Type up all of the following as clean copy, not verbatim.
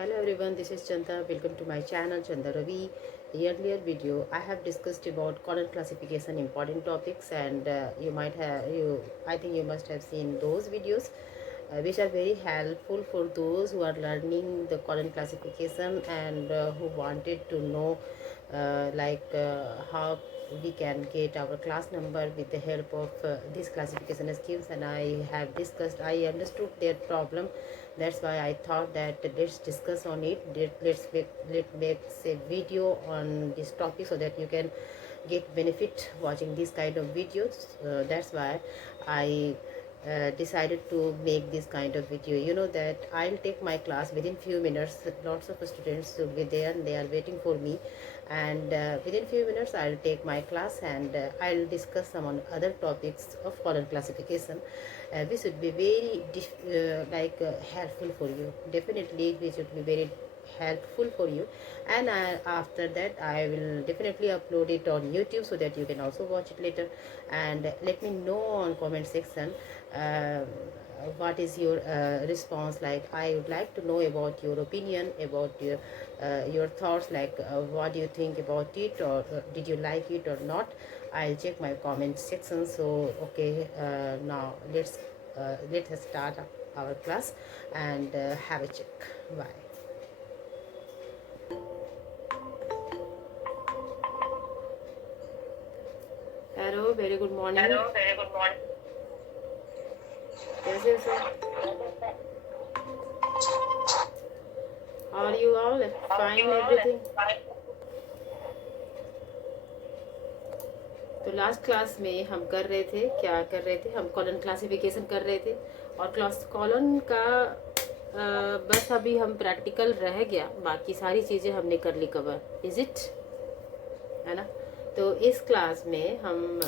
Hello everyone, this is Chanda. Welcome to my channel Chanda Ravi. The earlier video I have discussed about color classification important topics, and I think you must have seen those videos, which are very helpful for those who are learning the color classification and who wanted to know how we can get our class number with the help of these classification schemes. And I understood their problem. That's why I thought that let's discuss on it. Let's make a video on this topic so that you can get benefit watching these kind of videos. That's why I decided to make this kind of video. You know that I'll take my class within few minutes. Lots of students will be there and they are waiting for me, and within few minutes I'll take my class, and I'll discuss some on other topics of color classification, which should be very helpful for you. Definitely this should be very helpful for you. And after that I will definitely upload it on YouTube so that you can also watch it later. And let me know on comment section uh, what is your response. Like, I would like to know about your opinion, about your thoughts, like what do you think about it, or did you like it or not. I'll check my comment section. So okay, now let us start our class and have a check. Bye. Hello, very good morning. Hello, very good morning. कैसे हो sir? Are you all fine? Everything? तो last class में हम कर रहे थे, क्या कर रहे थे, हम कॉलन क्लासिफिकेशन कर रहे थे, और क्लास कॉलन का बस अभी हम प्रैक्टिकल रह गया, बाकी सारी चीज़ें हमने कर ली कवर. इज इट, है ना? तो इस क्लास में हम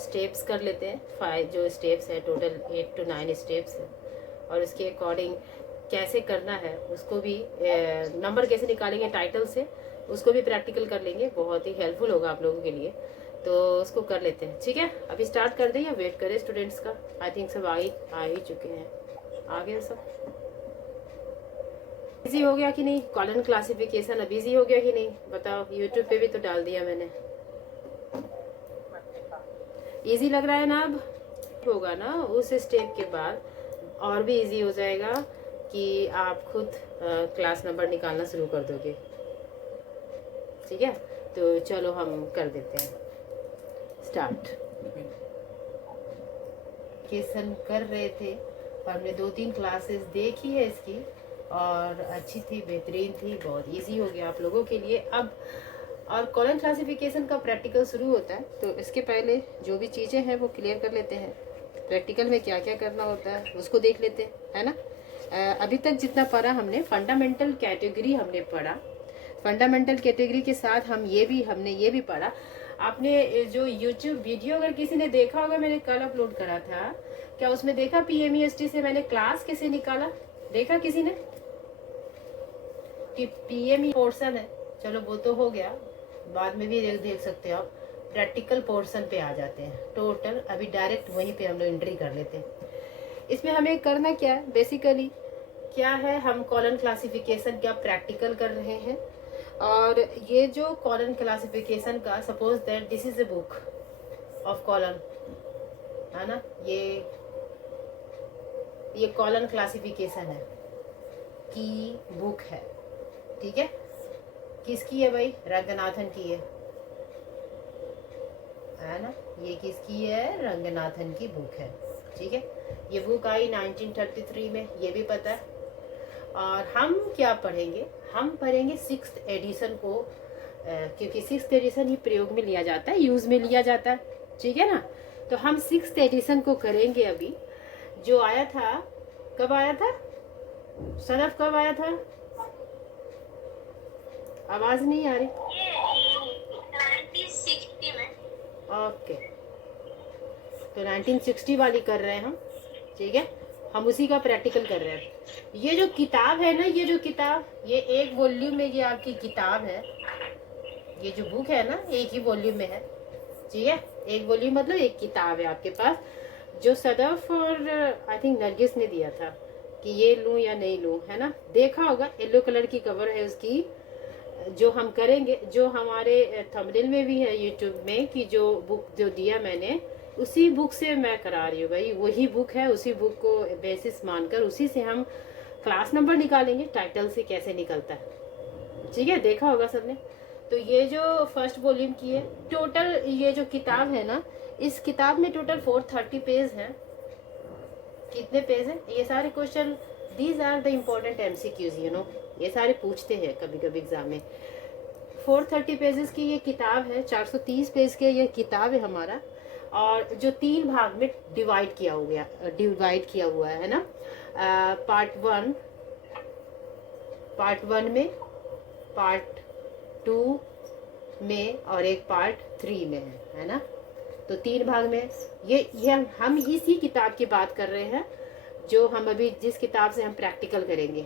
स्टेप्स कर लेते हैं. 5 जो स्टेप्स है, टोटल 8 to 9 स्टेप्स है, और उसके अकॉर्डिंग कैसे करना है उसको भी, नंबर कैसे निकालेंगे टाइटल से, उसको भी प्रैक्टिकल कर लेंगे. बहुत ही हेल्पफुल होगा आप लोगों के लिए. तो उसको कर लेते हैं, ठीक है? अभी स्टार्ट कर दें या वेट करें स्टूडेंट्स का? आई थिंक सब आ ही चुके हैं. आ गए सब? इजी हो गया कि नहीं? कॉलन क्लासिफिकेशन अब इजी हो गया कि नहीं बताओ? यूट्यूब पे भी तो डाल दिया मैंने. इजी लग रहा है ना? अब होगा ना उस स्टेप के बाद और भी इजी हो जाएगा कि आप खुद क्लास नंबर निकालना शुरू कर दोगे. ठीक है, तो चलो हम कर देते हैं स्टार्ट. क्वेश्चन कर रहे थे, हमने 2-3 क्लासेस देखी है इसकी, और अच्छी थी, बेहतरीन थी, बहुत इजी हो गया आप लोगों के लिए अब. और कॉलन क्लासिफिकेशन का प्रैक्टिकल शुरू होता है, तो इसके पहले जो भी चीज़ें हैं वो क्लियर कर लेते हैं. प्रैक्टिकल में क्या क्या करना होता है उसको देख लेते हैं, है ना? अभी तक जितना पढ़ा हमने, फंडामेंटल कैटेगरी हमने पढ़ा. फंडामेंटल कैटेगरी के साथ हमने ये भी पढ़ा. आपने जो यूट्यूब वीडियो अगर किसी ने देखा होगा, मैंने कल अपलोड करा था, क्या उसमें देखा PMEST से मैंने क्लास कैसे निकाला? देखा किसी ने कि PME पोर्शन है? चलो वो तो हो गया, बाद में भी देख सकते हो आप. प्रैक्टिकल पोर्शन पे आ जाते हैं. टोटल अभी डायरेक्ट वहीं पे हम लोग एंट्री कर लेते हैं. इसमें हमें करना क्या है बेसिकली, क्या है, हम कॉलन क्लासिफिकेशन क्या प्रैक्टिकल कर रहे हैं. और ये जो कॉलन क्लासिफिकेशन का, suppose that this is a book of colon, है ना? ये कॉलन क्लासिफिकेशन है की बुक है, ठीक है? किसकी है भाई? रंगनाथन की है ना? ये किसकी है? रंगनाथन की बुक है, ठीक है? ये बुक आई 1933 में, ये भी पता है. और हम क्या पढ़ेंगे? हम पढ़ेंगे 6th एडिशन को, क्योंकि 6th एडिशन ही प्रयोग में लिया जाता है, यूज में लिया जाता है, ठीक है ना? तो हम 6th एडिशन को करेंगे. अभी जो आया था, कब आया था सनफ, कब आया था? आवाज नहीं आ रही. 1960 में. ओके, तो 1960 वाली कर रहे हैं हम, ठीक है? हम उसी का प्रैक्टिकल कर रहे हैं. ये जो किताब है ना, ये जो किताब, ये एक वॉल्यूम में ये आपकी किताब है. ये जो बुक है ना, एक ही वॉल्यूम में है, ठीक है? एक वॉल्यूम मतलब एक किताब है आपके पास, जो सदफ और आई थिंक नरगिस ने दिया था. कि ये लूँ या नहीं लूँ, है ना। देखा होगा येलो कलर की कवर है उसकी, जो हम करेंगे, जो हमारे थंबनेल में भी है यूट्यूब में, कि जो बुक जो दिया मैंने उसी बुक से मैं करा रही हूँ भाई, वही बुक है, उसी बुक को बेसिस मानकर उसी से हम क्लास नंबर निकालेंगे, टाइटल से कैसे निकलता है, ठीक है, देखा होगा सबने। तो ये जो फर्स्ट वॉल्यूम की है, टोटल ये जो किताब है ना, इस किताब में टोटल 430 पेज हैं। कितने पेज हैं? ये सारे question, these are the important MCQs, you know, ये सारे पूछते हैं कभी कभी एग्जाम में। 430 पेजेस की ये किताब है, 430 पेज के ये किताब है हमारा, और जो 3 भाग में डिवाइड किया हुआ है ना। पार्ट वन में, पार्ट 2 में और एक पार्ट 3 में है ना। तो 3 भाग में ये हम इसी किताब की बात कर रहे हैं, जो हम अभी जिस किताब से हम प्रैक्टिकल करेंगे।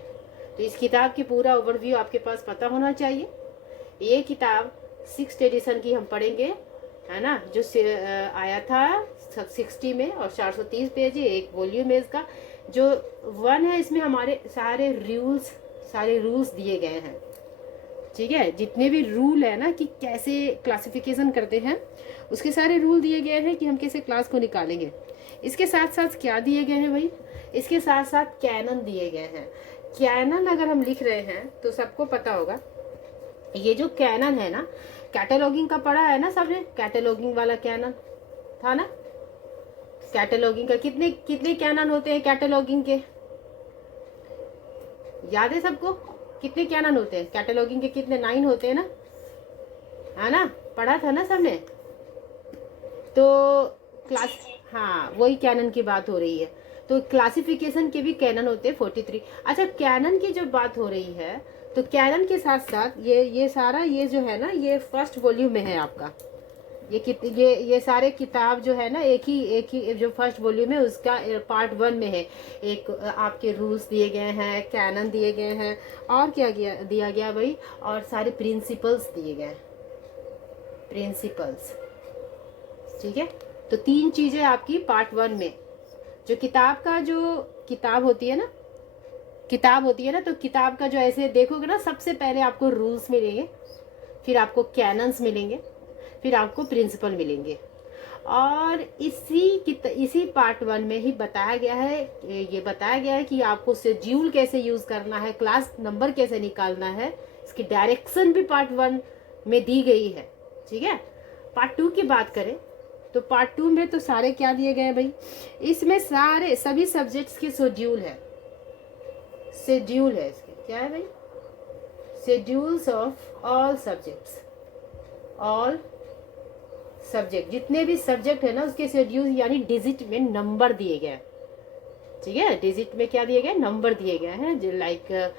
तो इस किताब की पूरा ओवरव्यू आपके पास पता होना चाहिए। ये किताब 6th एडिशन की हम पढ़ेंगे, है ना, जो आया था 60 में, और 430 पेज है, एक वॉल्यूम है इसका। जो 1 है, इसमें हमारे सारे रूल्स दिए गए हैं, ठीक है, जितने भी रूल है ना कि कैसे क्लासिफिकेशन करते हैं, उसके सारे रूल दिए गए हैं कि हम कैसे क्लास को निकालेंगे। इसके साथ साथ क्या दिए गए हैं भाई, इसके साथ साथ कैनन दिए गए हैं। कैनन अगर हम लिख रहे हैं तो सबको पता होगा, ये जो कैनन है ना, कैटलॉगिंग का पढ़ा है ना सबने, कैटलॉगिंग वाला कैनन था ना। कैटलॉगिंग का कितने कैनन होते हैं कैटलॉगिंग के, याद है सबको? कितने कैनन होते हैं कैटलॉगिंग के? कितने? 9 होते हैं ना, है ना, पढ़ा था ना सबने। तो क्लास, हाँ, वही कैनन की बात हो रही है। तो क्लासिफिकेशन के भी कैनन होते हैं 43। अच्छा, कैनन की जब बात हो रही है, तो कैनन के साथ साथ ये सारा ये जो है ना, ये फर्स्ट वॉल्यूम में है आपका। ये सारे किताब जो है ना, एक ही जो फर्स्ट वॉल्यूम है उसका पार्ट 1 में है। एक आपके रूल्स दिए गए हैं, कैनन दिए गए हैं, और क्या दिया गया भाई, और सारे प्रिंसिपल्स दिए गए, प्रिंसिपल्स, ठीक है। तो 3 चीजें आपकी पार्ट 1 में। जो किताब होती है ना, तो किताब का जो ऐसे देखोगे ना, सबसे पहले आपको रूल्स मिलेंगे, फिर आपको कैनन्स मिलेंगे, फिर आपको प्रिंसिपल मिलेंगे। और इसी पार्ट 1 में ही बताया गया है कि आपको शेड्यूल कैसे यूज करना है, क्लास नंबर कैसे निकालना है, इसकी डायरेक्शन भी पार्ट 1 में दी गई है, ठीक है। पार्ट 2 की बात करें तो पार्ट 2 में तो सारे क्या दिए गए हैं भाई, इसमें सभी सब्जेक्ट्स के शेड्यूल है इसके, क्या है भाई, शेड्यूल्स ऑफ ऑल सब्जेक्ट, जितने भी सब्जेक्ट है ना उसके शेड्यूल, यानी डिजिट में नंबर दिए गए, ठीक है। डिजिट में क्या दिए गए, नंबर दिए गए हैं, जो लाइक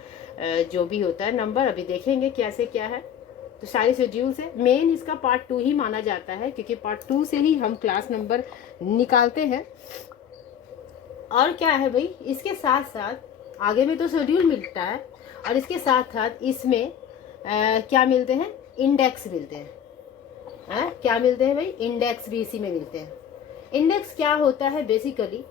जो भी होता है नंबर, अभी देखेंगे कैसे क्या है। तो सारे शेड्यूल से मेन इसका पार्ट 2 ही माना जाता है, क्योंकि पार्ट 2 से ही हम क्लास नंबर निकालते हैं। और क्या है भाई, इसके साथ साथ आगे में तो शेड्यूल मिलता है, और इसके साथ साथ इसमें क्या मिलते हैं, इंडेक्स मिलते हैं। क्या मिलते हैं भाई, इंडेक्स भी इसी में मिलते हैं। इंडेक्स क्या होता है बेसिकली,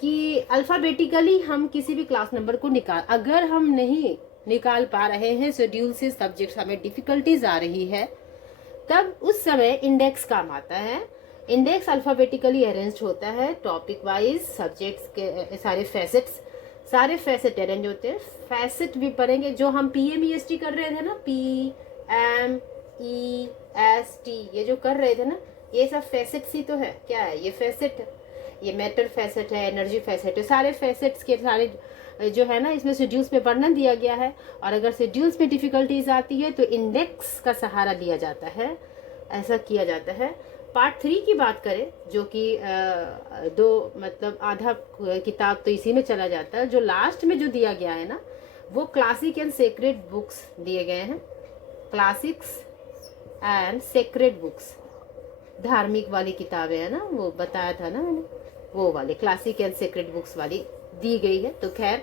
कि अल्फ़ाबेटिकली हम किसी भी क्लास नंबर को अगर हम नहीं निकाल पा रहे हैं शेड्यूल से, सब्जेक्ट हमें डिफिकल्टीज आ रही है, तब उस समय इंडेक्स काम आता है। इंडेक्स अल्फ़ाबेटिकली अरेंज्ड होता है, टॉपिक वाइज, सब्जेक्ट्स के सारे फैसेट अरेंज होते हैं। फैसेट भी पढ़ेंगे, जो हम PMEST कर रहे थे ना, PMEST, ये जो कर रहे थे ना, ये सब फैसेट्स ही तो है। क्या है ये फैसेट है, ये मैटर फैसेट है, एनर्जी फैसेट है, सारे फैसेट्स के सारे जो है ना, इसमें शेड्यूल्स में वर्णन दिया गया है। और अगर शेड्यूल्स में डिफिकल्टीज आती है तो इंडेक्स का सहारा लिया जाता है, ऐसा किया जाता है। पार्ट 3 की बात करें, जो कि मतलब आधा किताब तो इसी में चला जाता है। जो लास्ट में जो दिया गया है ना, वो क्लासिक एंड सेक्रेड बुक्स दिए गए हैं। क्लासिक्स एंड सेक्रेड बुक्स, धार्मिक वाली किताबें है ना, वो बताया था ना मैंने, वो वाले क्लासिक एंड सेक्रेड बुक्स वाली दी गई है। तो खैर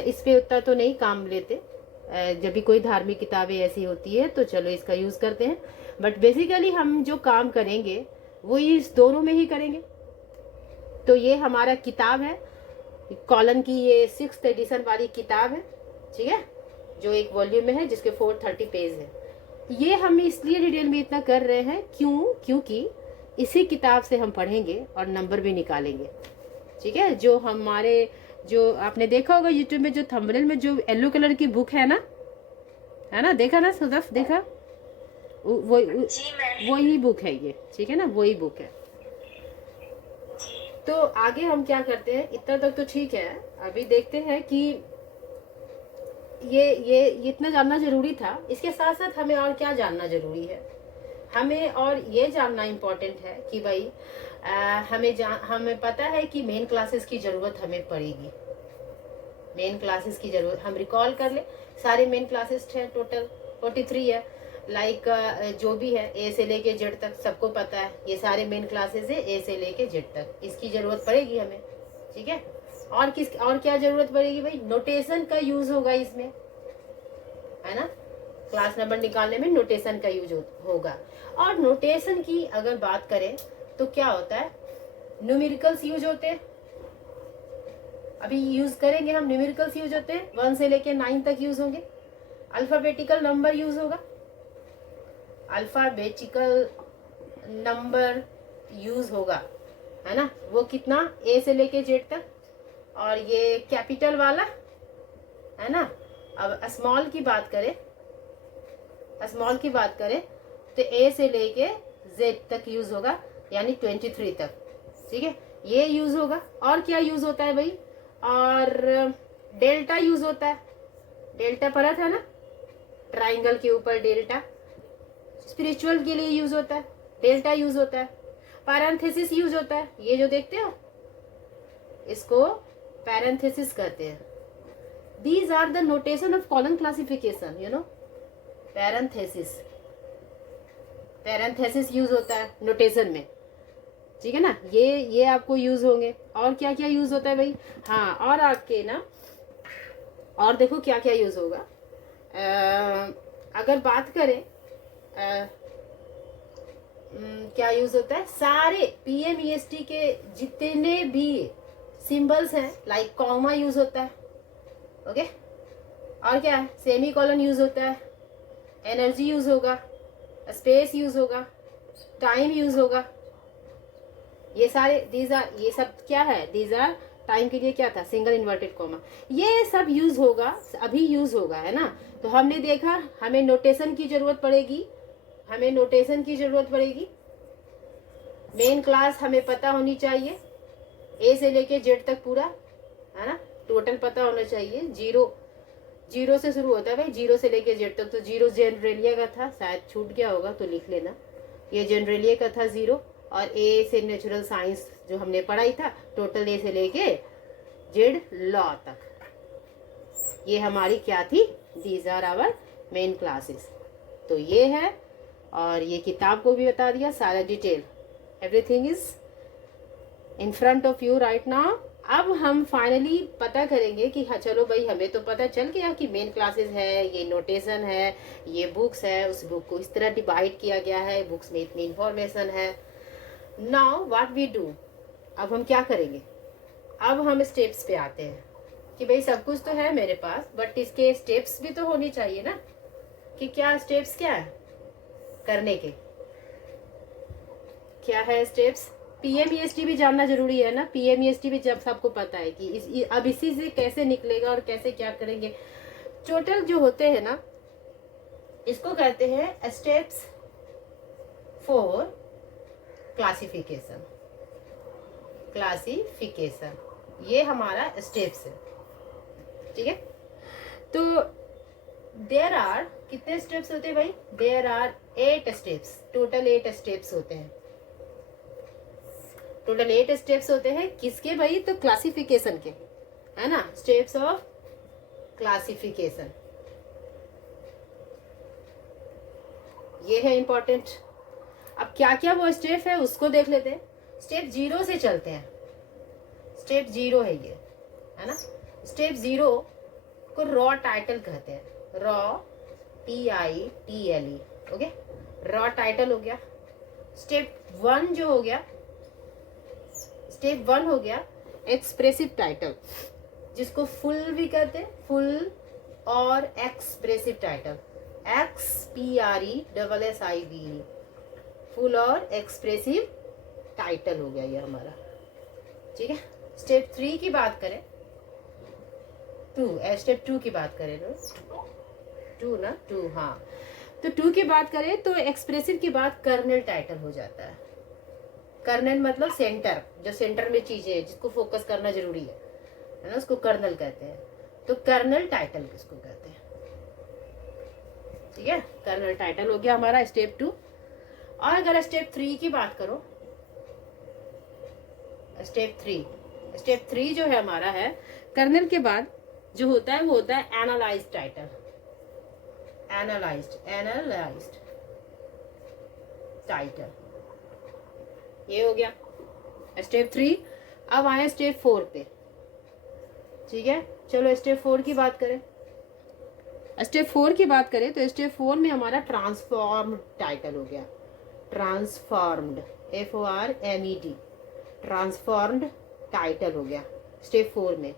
इस पे उतना तो नहीं काम लेते, जब भी कोई धार्मिक किताबें ऐसी होती है तो चलो इसका यूज़ करते हैं। बट बेसिकली हम जो काम करेंगे वो इस दोनों में ही करेंगे। तो ये हमारा किताब है, कॉलन की ये 6th एडिशन वाली किताब है, ठीक है, जो एक वॉल्यूम में है, जिसके 430 पेज है। ये हम इसलिए डिटेल में इतना कर रहे हैं क्योंकि इसी किताब से हम पढ़ेंगे और नंबर भी निकालेंगे, ठीक है। जो हमारे, जो आपने देखा होगा यूट्यूब में, जो थंबनेल में जो येलो कलर की बुक है ना, देखा ना सदफ, देखा, वही बुक है ये, ठीक है ना, वही बुक है। तो आगे हम क्या करते हैं, इतना तक तो ठीक है। अभी देखते हैं कि ये इतना जानना जरूरी था, इसके साथ साथ हमें और क्या जानना जरूरी है। हमें और ये जानना इम्पोर्टेंट है कि भाई हमें पता है कि मेन क्लासेस की जरूरत हमें पड़ेगी। मेन क्लासेस की जरूरत, हम रिकॉल कर ले, सारे मेन क्लासेस है, टोटल 43 है। लाइक जो भी है, ए से लेके जेड तक सबको पता है, ये सारे मेन क्लासेस है, ए से लेके जेड तक। इसकी जरूरत पड़ेगी हमें, ठीक है। और क्या जरूरत पड़ेगी भाई, नोटेशन का यूज होगा इसमें, है ना। क्लास नंबर निकालने में नोटेशन का यूज होगा। और नोटेशन की अगर बात करें तो क्या होता है, न्यूमेरिकल्स यूज होते हैं। अभी यूज करेंगे हम, न्यूमेरिकल्स यूज होते हैं, 1 से लेके 9 तक यूज होंगे। अल्फाबेटिकल नंबर यूज होगा, अल्फाबेटिकल नंबर यूज होगा, है ना। वो कितना, ए से लेके जेड तक। और ये कैपिटल वाला, है ना। अब स्मॉल की बात करें तो ए से लेके जेड तक यूज होगा, यानी 23 तक, ठीक है, ये यूज होगा। और क्या यूज होता है भाई, और डेल्टा यूज होता है। डेल्टा पढ़ा था ना, ट्राइंगल के ऊपर डेल्टा, स्पिरिचुअल के लिए यूज होता है, डेल्टा यूज होता है। पैरेंथेसिस यूज होता है, ये जो देखते हो इसको पैरेंथेसिस कहते हैं। These are the notation of column classification, you know, parenthesis use होता है नोटेशन में, ठीक है ना। ये आपको यूज होंगे। और क्या क्या यूज होता है भाई, हाँ, और आपके ना, और देखो क्या क्या यूज होगा। अगर बात करें क्या यूज होता है, सारे PMEST के जितने भी सिंबल्स हैं, लाइक कॉमा यूज होता है, ओके। और क्या है, सेमी कॉलन यूज होता है, एनर्जी यूज होगा, स्पेस यूज होगा, टाइम यूज होगा। ये सारे ये सब क्या है, दीज आर, टाइम के लिए क्या था, सिंगल इन्वर्टेड कॉमा, ये सब यूज होगा, अभी यूज होगा, है ना। तो हमने देखा हमें नोटेशन की जरूरत पड़ेगी, मेन क्लास हमें पता होनी चाहिए, ए से लेके जेड तक पूरा, है ना, टोटल पता होना चाहिए। जीरो से शुरू होता है भाई, 0 से लेके जेड तक। तो 0 जनरलिया का था, शायद छूट गया होगा तो लिख लेना, ये जनरलिया का था 0। और ए से नेचुरल साइंस जो हमने पढ़ाई था, टोटल ए से लेके जेड लॉ तक, ये हमारी क्या थी, these are our main classes. तो ये है, और ये किताब को भी बता दिया सारा detail, everything is in front of you right now. अब हम फाइनली पता करेंगे कि हाँ चलो भाई, हमें तो पता चल गया कि मेन क्लासेस है, ये नोटेशन है, ये बुक्स है, उस बुक को इस तरह डिवाइड किया गया है, बुक्स में इतनी इंफॉर्मेशन है। नाउ व्हाट वी डू, अब हम क्या करेंगे, अब हम स्टेप्स पे आते हैं कि भाई सब कुछ तो है मेरे पास, बट इसके स्टेप्स भी तो होनी चाहिए ना, कि क्या स्टेप्स क्या है करने के, क्या है स्टेप्स। PMEST भी जानना जरूरी है ना, PMEST भी जब सबको पता है कि अब इसी से कैसे निकलेगा और कैसे क्या करेंगे। टोटल जो होते हैं ना, इसको कहते हैं स्टेप्स फॉर क्लासिफिकेशन, ये हमारा स्टेप्स है, ठीक है। तो देयर आर कितने स्टेप्स होते हैं भाई, there are 8 steps, total 8 steps होते हैं, टोटल 8 स्टेप्स होते हैं। किसके भाई, तो क्लासिफिकेशन के, है ना, स्टेप्स ऑफ क्लासिफिकेशन, ये है इंपॉर्टेंट। अब क्या क्या वो स्टेप है उसको देख लेते हैं। स्टेप 0 से चलते हैं, स्टेप 0 है ये, है ना। स्टेप 0 को रॉ टाइटल कहते हैं, raw TITLE, okay, raw title हो गया। स्टेप 1 जो हो गया, स्टेप 1 हो गया, एक्सप्रेसिव टाइटल, जिसको फुल भी कहते हैं, फुल और एक्सप्रेसिव टाइटल, XPRESSIV, फुल और एक्सप्रेसिव टाइटल हो गया ये हमारा। ठीक है, स्टेप 3 की बात करें, स्टेप 2 की बात करें तो 2 ना, 2, हाँ, तो 2 की बात करें तो एक्सप्रेसिव के बाद कर्नल टाइटल हो जाता है। कर्नल मतलब सेंटर, जो सेंटर में चीजें है जिसको फोकस करना जरूरी है ना, उसको कर्नल कहते हैं। तो कर्नल टाइटल किसको कहते हैं? ठीक है, कर्नल टाइटल हो गया हमारा स्टेप 2। और अगर स्टेप 3 की बात करो, स्टेप 3 जो है हमारा है, कर्नल के बाद जो होता है वो होता है एनालाइज्ड टाइटल। एनालाइज्ड टाइटल, ये हो गया स्टेप 3। अब आए स्टेप 4 पे। ठीक है, चलो स्टेप 4 की बात करें। स्टेप 4 की बात करें तो स्टेप 4 में हमारा ट्रांसफॉर्म्ड टाइटल हो गया। ट्रांसफॉर्म्ड, FORMED, ट्रांसफॉर्म्ड टाइटल हो गया स्टेप 4 में।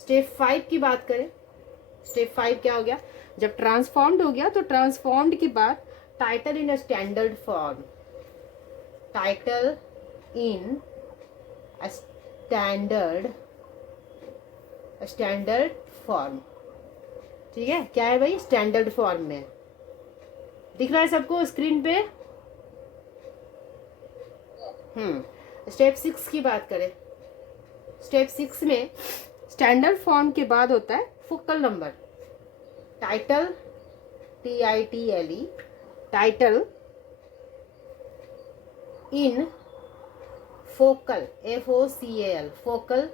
स्टेप 5 की बात करें, स्टेप 5 क्या हो गया? जब ट्रांसफॉर्म्ड हो गया तो ट्रांसफॉर्म्ड के बाद title in standard form, title in standard form. ठीक है, क्या है भाई? स्टैंडर्ड फॉर्म में दिख रहा है सबको स्क्रीन पे? स्टेप 6 की बात करें, स्टेप 6 में स्टैंडर्ड फॉर्म के बाद होता है focal number. Title, TITLE, title in focal, FOCAL, focal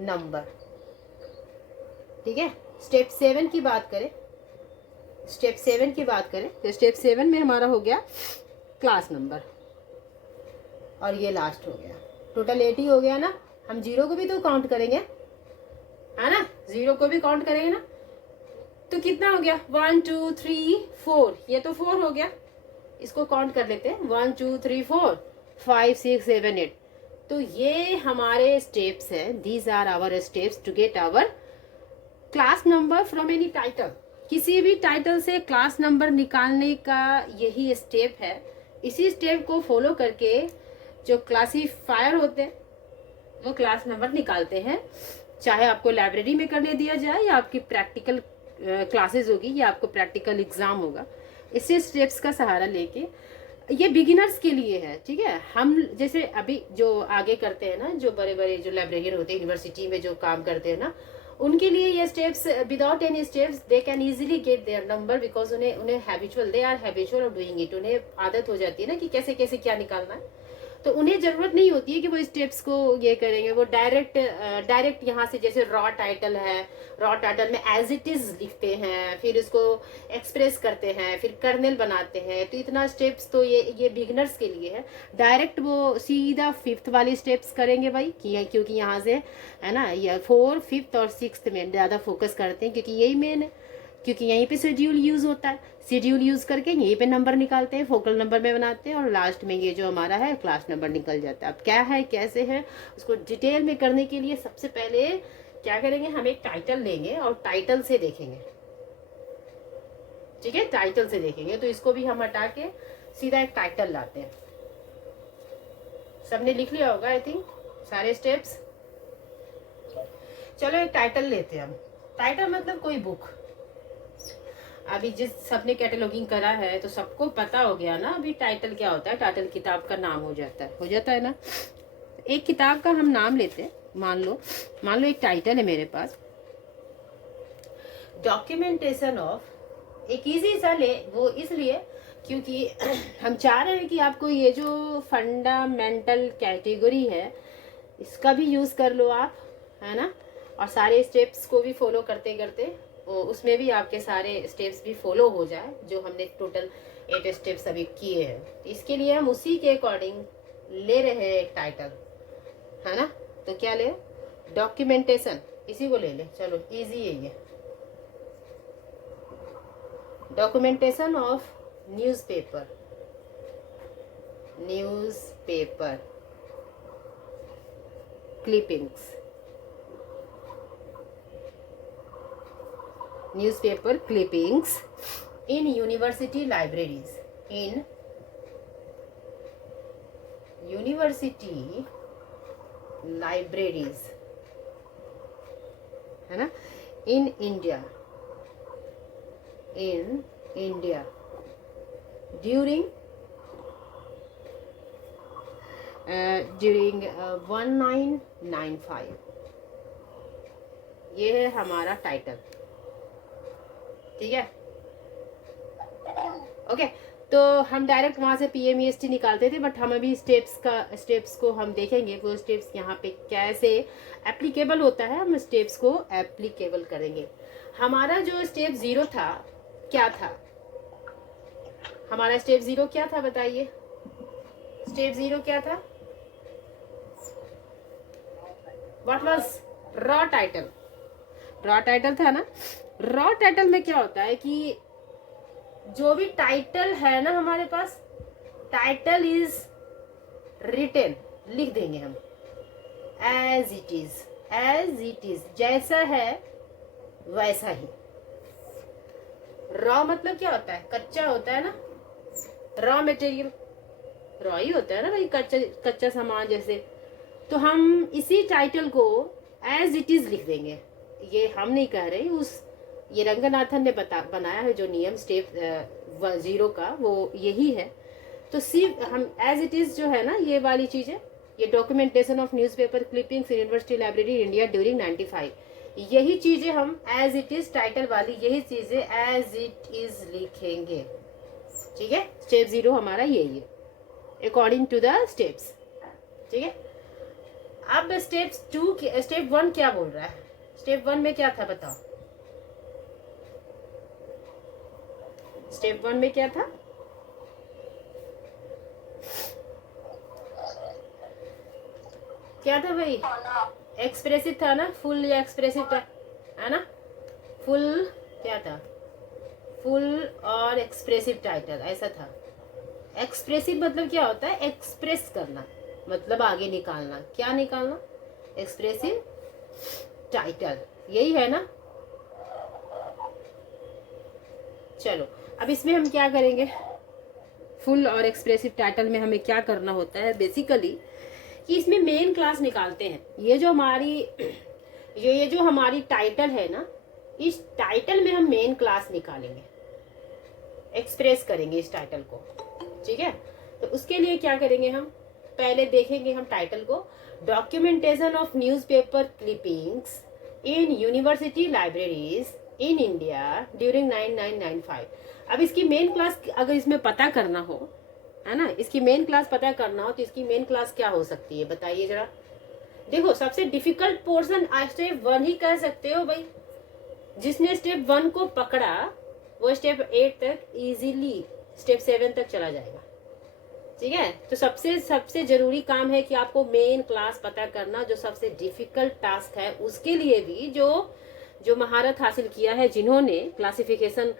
number. ठीक है, स्टेप 7 की बात करें, स्टेप 7 की बात करें तो स्टेप 7 में हमारा हो गया क्लास नंबर, और ये लास्ट हो गया। टोटल 80 हो गया ना। हम 0 को भी तो काउंट करेंगे, है ना? 0 को भी काउंट करेंगे ना, तो कितना हो गया? 1 2 3 4, ये तो 4 हो गया, इसको काउंट कर लेते हैं। 1 2 3 4 5 6 7 8। तो ये हमारे स्टेप्स हैं। These are our steps to get our class number from any title. किसी भी टाइटल से क्लास नंबर निकालने का यही स्टेप है। इसी स्टेप को फॉलो करके जो क्लासीफायर होते हैं वो क्लास नंबर निकालते हैं, चाहे आपको लाइब्रेरी में करने दिया जाए या आपकी प्रैक्टिकल क्लासेस होगी या आपको प्रैक्टिकल एग्जाम होगा। इसी स्टेप्स का सहारा लेके, ये बिगिनर्स के लिए है। ठीक है, हम जैसे अभी जो आगे करते हैं ना, जो बड़े बड़े जो लाइब्रेरियन होते हैं यूनिवर्सिटी में जो काम करते हैं ना, उनके लिए ये steps, without any steps they can easily get their number, because उन्हें habitual, they are habitual of doing it. उन्हें आदत हो जाती है ना कि कैसे कैसे क्या निकालना है, तो उन्हें जरूरत नहीं होती है कि वो स्टेप्स को ये करेंगे। वो डायरेक्ट यहाँ से, जैसे रॉ टाइटल है, रॉ टाइटल में एज इट इज लिखते हैं, फिर इसको एक्सप्रेस करते हैं, फिर कर्नल बनाते हैं। तो इतना स्टेप्स तो ये बिगिनर्स के लिए है। डायरेक्ट वो सीधा 5th वाली स्टेप्स करेंगे भाई, क्योंकि यहाँ से है ना, ये 4, 5th और 6th में ज़्यादा फोकस करते हैं, क्योंकि यही मेन है, क्योंकि यहीं पे शेड्यूल यूज होता है। शेड्यूल यूज करके यहीं पे नंबर निकालते हैं, फोकल नंबर में बनाते हैं, और लास्ट में ये जो हमारा है क्लास नंबर निकल जाता है। अब क्या है, कैसे है, उसको डिटेल में करने के लिए सबसे पहले क्या करेंगे, हम एक टाइटल लेंगे और टाइटल से देखेंगे। ठीक है, टाइटल से देखेंगे। तो इसको भी हम हटा के सीधा एक टाइटल लाते हैं। सबने लिख लिया होगा आई थिंक सारे स्टेप्स। चलो एक टाइटल लेते हैं हम। टाइटल मतलब कोई बुक। अभी जिस सबने कैटलॉगिंग करा है तो सबको पता हो गया ना अभी टाइटल क्या होता है। टाइटल किताब का नाम हो जाता है ना। एक किताब का हम नाम लेते हैं। मान लो एक टाइटल है मेरे पास, डॉक्यूमेंटेशन ऑफ। एक इजी सा ले, वो इसलिए क्योंकि हम चाह रहे हैं कि आपको ये जो फंडामेंटल कैटेगरी है इसका भी यूज कर लो आप, है ना। और सारे स्टेप्स को भी फॉलो करते करते उसमें भी आपके सारे स्टेप्स भी फॉलो हो जाए, जो हमने टोटल 8 स्टेप्स अभी किए हैं। इसके लिए हम उसी के अकॉर्डिंग ले रहे हैं एक टाइटल, है ना। तो क्या ले, डॉक्यूमेंटेशन, इसी को ले ले। चलो इजी है ये, documentation of newspaper clippings. newspaper clippings in university libraries, in university libraries, है ना, in India during 1995. ये है हमारा टाइटल, ठीक है। ओके, तो हम डायरेक्ट वहाँ से PMEST निकालते थे, बट हम अभी स्टेप्स को हम देखेंगे, वो स्टेप्स यहाँ पे कैसे एप्लीकेबल होता है, हम स्टेप्स को एप्लीकेबल करेंगे। हमारा जो स्टेप 0 था क्या था, हमारा स्टेप 0 क्या था बताइए, स्टेप 0 क्या था, what was raw title, raw title था ना। रॉ टाइटल में क्या होता है कि जो भी टाइटल है ना हमारे पास, टाइटल इज रिटन, लिख देंगे हम एज इट इज, जैसा है वैसा ही। रॉ मतलब क्या होता है, कच्चा होता है ना, रॉ मटेरियल रॉ ही होता है ना भाई, कच्चा सामान जैसे। तो हम इसी टाइटल को एज इट इज लिख देंगे, ये हम नहीं कह रहे, ये रंगनाथन ने बनाया है जो नियम स्टेप 0 का, वो यही है। तो सिर्फ हम एज इट इज जो है ना, ये वाली चीजें, ये documentation of newspaper clippings in university library India during 95, यही चीजें हम एज इट इज टाइटल वाली, यही चीजें एज इट इज लिखेंगे, ठीक है। स्टेप 0 हमारा यही है अकॉर्डिंग टू द स्टेप्स, ठीक है। अब स्टेप 1 क्या बोल रहा है, स्टेप 1 में क्या था बताओ, स्टेप 1 में क्या था, क्या था भाई, एक्सप्रेसिव था ना, फुल या एक्सप्रेसिव था, है ना, फुल क्या था, फुल और एक्सप्रेसिव टाइटल ऐसा था। एक्सप्रेसिव मतलब क्या होता है, एक्सप्रेस करना, मतलब आगे निकालना, क्या निकालना, एक्सप्रेसिव टाइटल, यही है ना। चलो अब इसमें हम क्या करेंगे, फुल और एक्सप्रेसिव टाइटल में हमें क्या करना होता है बेसिकली, कि इसमें मेन क्लास निकालते हैं। ये जो हमारी टाइटल है ना, इस टाइटल में हम मेन क्लास निकालेंगे, एक्सप्रेस करेंगे इस टाइटल को, ठीक है। तो उसके लिए क्या करेंगे, हम पहले देखेंगे हम टाइटल को, documentation of newspaper clippings in university libraries in India during 9995। अब इसकी मेन क्लास अगर इसमें पता करना हो, है ना, इसकी मेन क्लास पता करना हो, तो इसकी मेन क्लास क्या हो सकती है बताइए जरा। देखो सबसे डिफिकल्ट पोर्शन स्टेप 1 ही कह सकते हो भाई, जिसने स्टेप 1 को पकड़ा वो स्टेप 8 तक इजीली स्टेप 7 तक चला जाएगा, ठीक है। तो सबसे जरूरी काम है कि आपको मेन क्लास पता करना, जो सबसे डिफिकल्ट टास्क है, उसके लिए भी जो महारत हासिल किया है जिन्होंने क्लासिफिकेशन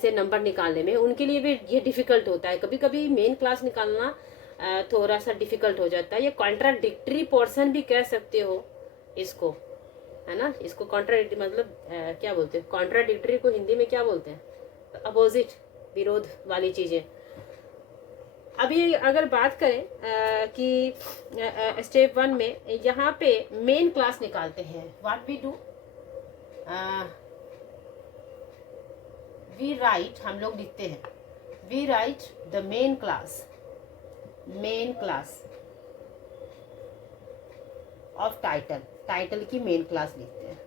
से नंबर निकालने में, उनके लिए भी ये डिफिकल्ट होता है। कभी कभी मेन क्लास निकालना थोड़ा सा डिफिकल्ट हो जाता है। ये कॉन्ट्राडिक्टरी पोर्शन भी कह सकते हो इसको, है ना, इसको कॉन्ट्राडिक्टरी मतलब क्या बोलते हैं, कॉन्ट्राडिक्टरी को हिंदी में क्या बोलते हैं, अपोजिट, विरोध वाली चीजें। अभी अगर बात करें कि स्टेप 1 में यहाँ पे मेन क्लास निकालते हैं, what we do, we write, हम लोग लिखते हैं, we write the main class of title की मेन क्लास लिखते हैं।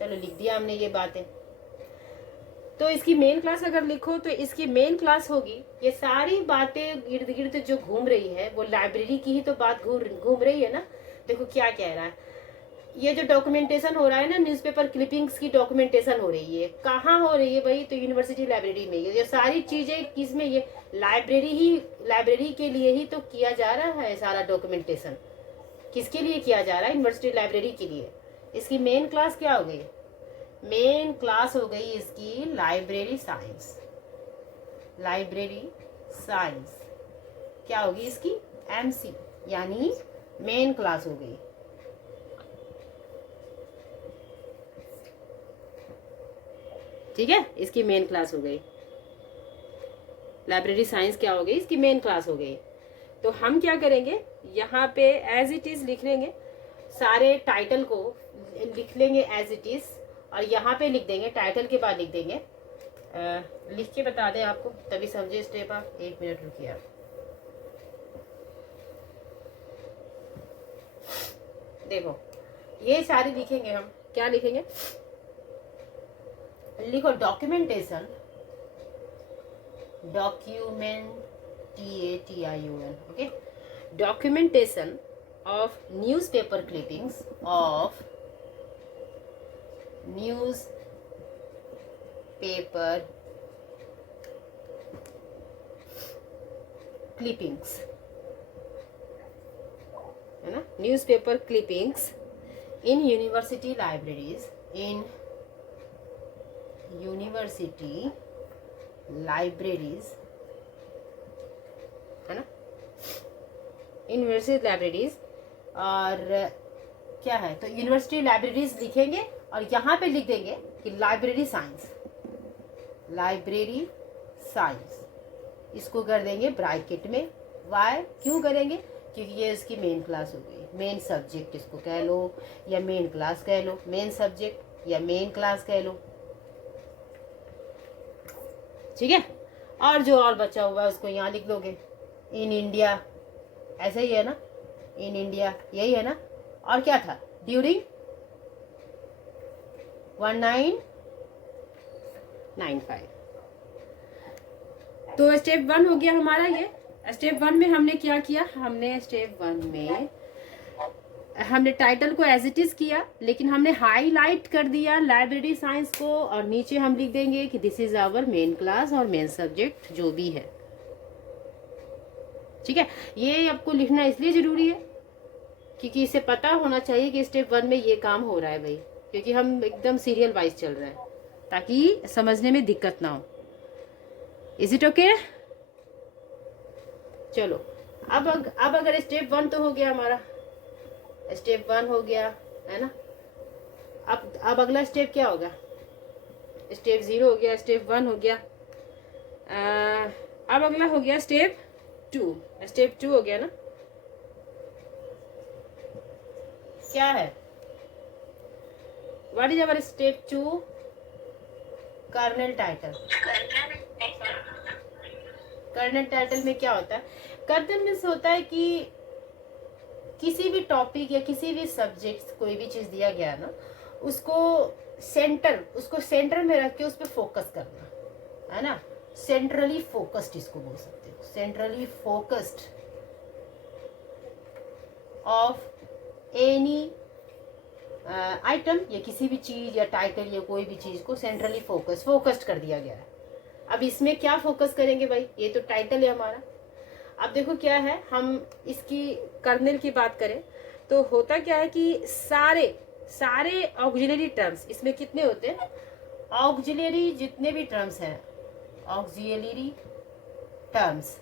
चलो लिख दिया हमने ये बातें। तो इसकी मेन क्लास अगर लिखो तो इसकी मेन क्लास होगी, ये सारी बातें इर्द गिर्द जो घूम रही है वो लाइब्रेरी की ही तो बात घूम रही है ना। देखो क्या कह रहा है, ये जो डॉक्यूमेंटेशन हो रहा है ना, न्यूज़पेपर क्लिपिंग्स की डॉक्यूमेंटेशन हो रही है, कहाँ हो रही है भाई, तो यूनिवर्सिटी लाइब्रेरी में। ये सारी चीजें किसमें, ये लाइब्रेरी के लिए ही तो किया जा रहा है सारा डॉक्यूमेंटेशन। किसके लिए किया जा रहा है, यूनिवर्सिटी लाइब्रेरी के लिए। इसकी मेन क्लास क्या हो गई, मेन क्लास हो गई इसकी लाइब्रेरी साइंस क्या होगी इसकी, MC, यानी मेन क्लास हो गई। ठीक है, इसकी मेन क्लास हो गई। लाइब्रेरी साइंस क्या हो गई, इसकी मेन क्लास हो गई। तो हम क्या करेंगे, यहाँ पे एज इट इज लिख लेंगे, सारे टाइटल को लिख लेंगे एज इट इज, और यहाँ पे लिख देंगे, टाइटल के बाद लिख देंगे, लिख के बता दें आपको तभी समझे स्टेप आप। 1 मिनट रुकिए आप। देखो ये सारे लिखेंगे हम, क्या लिखेंगे, लिखो documentation, DOCUMENTATION, okay, documentation of newspaper clippings, of newspaper clippings, है ना, newspaper clippings in university libraries, in university libraries, है ना, यूनिवर्सिटी लाइब्रेरीज। और क्या है, तो यूनिवर्सिटी लाइब्रेरीज लिखेंगे और यहाँ पे लिख देंगे कि लाइब्रेरी साइंस, लाइब्रेरी साइंस, इसको कर देंगे ब्रैकेट में। वाई, क्यों करेंगे, क्योंकि ये इसकी मेन क्लास हो गई, मेन सब्जेक्ट इसको कह लो या मेन क्लास कह लो, मेन सब्जेक्ट या मेन क्लास कह लो, ठीक है। और जो और बचा हुआ है उसको यहाँ लिख दोगे, इन इंडिया, ऐसा ही है ना, इन इंडिया यही है ना। और क्या था, ड्यूरिंग 1995। तो स्टेप 1 हो गया हमारा ये। स्टेप 1 में हमने क्या किया, हमने स्टेप 1 में हमने टाइटल को एज इट इज किया, लेकिन हमने हाईलाइट कर दिया लाइब्रेरी साइंस को, और नीचे हम लिख देंगे कि this is our main class और मेन सब्जेक्ट जो भी है, ठीक है। ये आपको लिखना इसलिए जरूरी है क्योंकि इसे पता होना चाहिए कि स्टेप 1 में ये काम हो रहा है भाई, क्योंकि हम एकदम सीरियल वाइज चल रहे हैं ताकि समझने में दिक्कत ना हो। Is it okay? चलो अब अगर स्टेप 1 तो हो गया हमारा, स्टेप 1 हो गया है ना। अब अगला स्टेप क्या होगा, स्टेप 0 हो गया, स्टेप 1 हो गया, अब अगला हो गया स्टेप 2। स्टेप 2 हो गया ना, क्या है, what is our step 2? Kernel title. Kernel title में क्या होता है, कर्नल मीन्स होता है कि किसी भी टॉपिक या किसी भी सब्जेक्ट, कोई भी चीज दिया गया ना, उसको सेंटर में रख के उस पर फोकस करना, है ना। सेंट्रली फोकस्ड इसको बोल सकते हो, centrally focused of any item या किसी भी चीज या टाइटल या कोई भी चीज को सेंट्रली फोकस्ड कर दिया गया है। अब इसमें क्या फोकस करेंगे भाई, ये तो टाइटल है हमारा। अब देखो क्या है, हम इसकी कर्नल की बात करें तो होता क्या है कि सारे ऑक्सिलरी टर्म्स, इसमें कितने होते हैं, ऑक्सिलरी जितने भी टर्म्स हैं, ऑक्सिलरी टर्म्स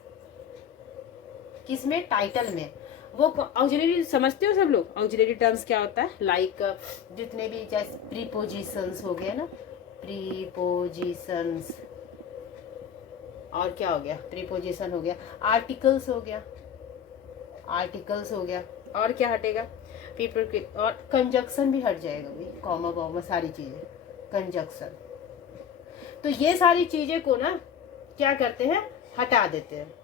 किसमें, टाइटल में। वो ऑक्सिलरी समझते हो सब लोग, ऑक्सिलरी टर्म्स क्या होता है, लाइक जितने भी, जैसे प्रीपोजिशंस हो गए ना, प्रीपोजिशंस, और क्या हो गया, प्रीपोजिशन हो गया, आर्टिकल्स हो गया, आर्टिकल्स हो गया, और क्या हटेगा, और कंजक्शन भी हट जाएगा भाई, कॉमा वॉमा सारी चीजें, कंजक्शन। तो ये सारी चीजें को ना क्या करते हैं, हटा देते हैं।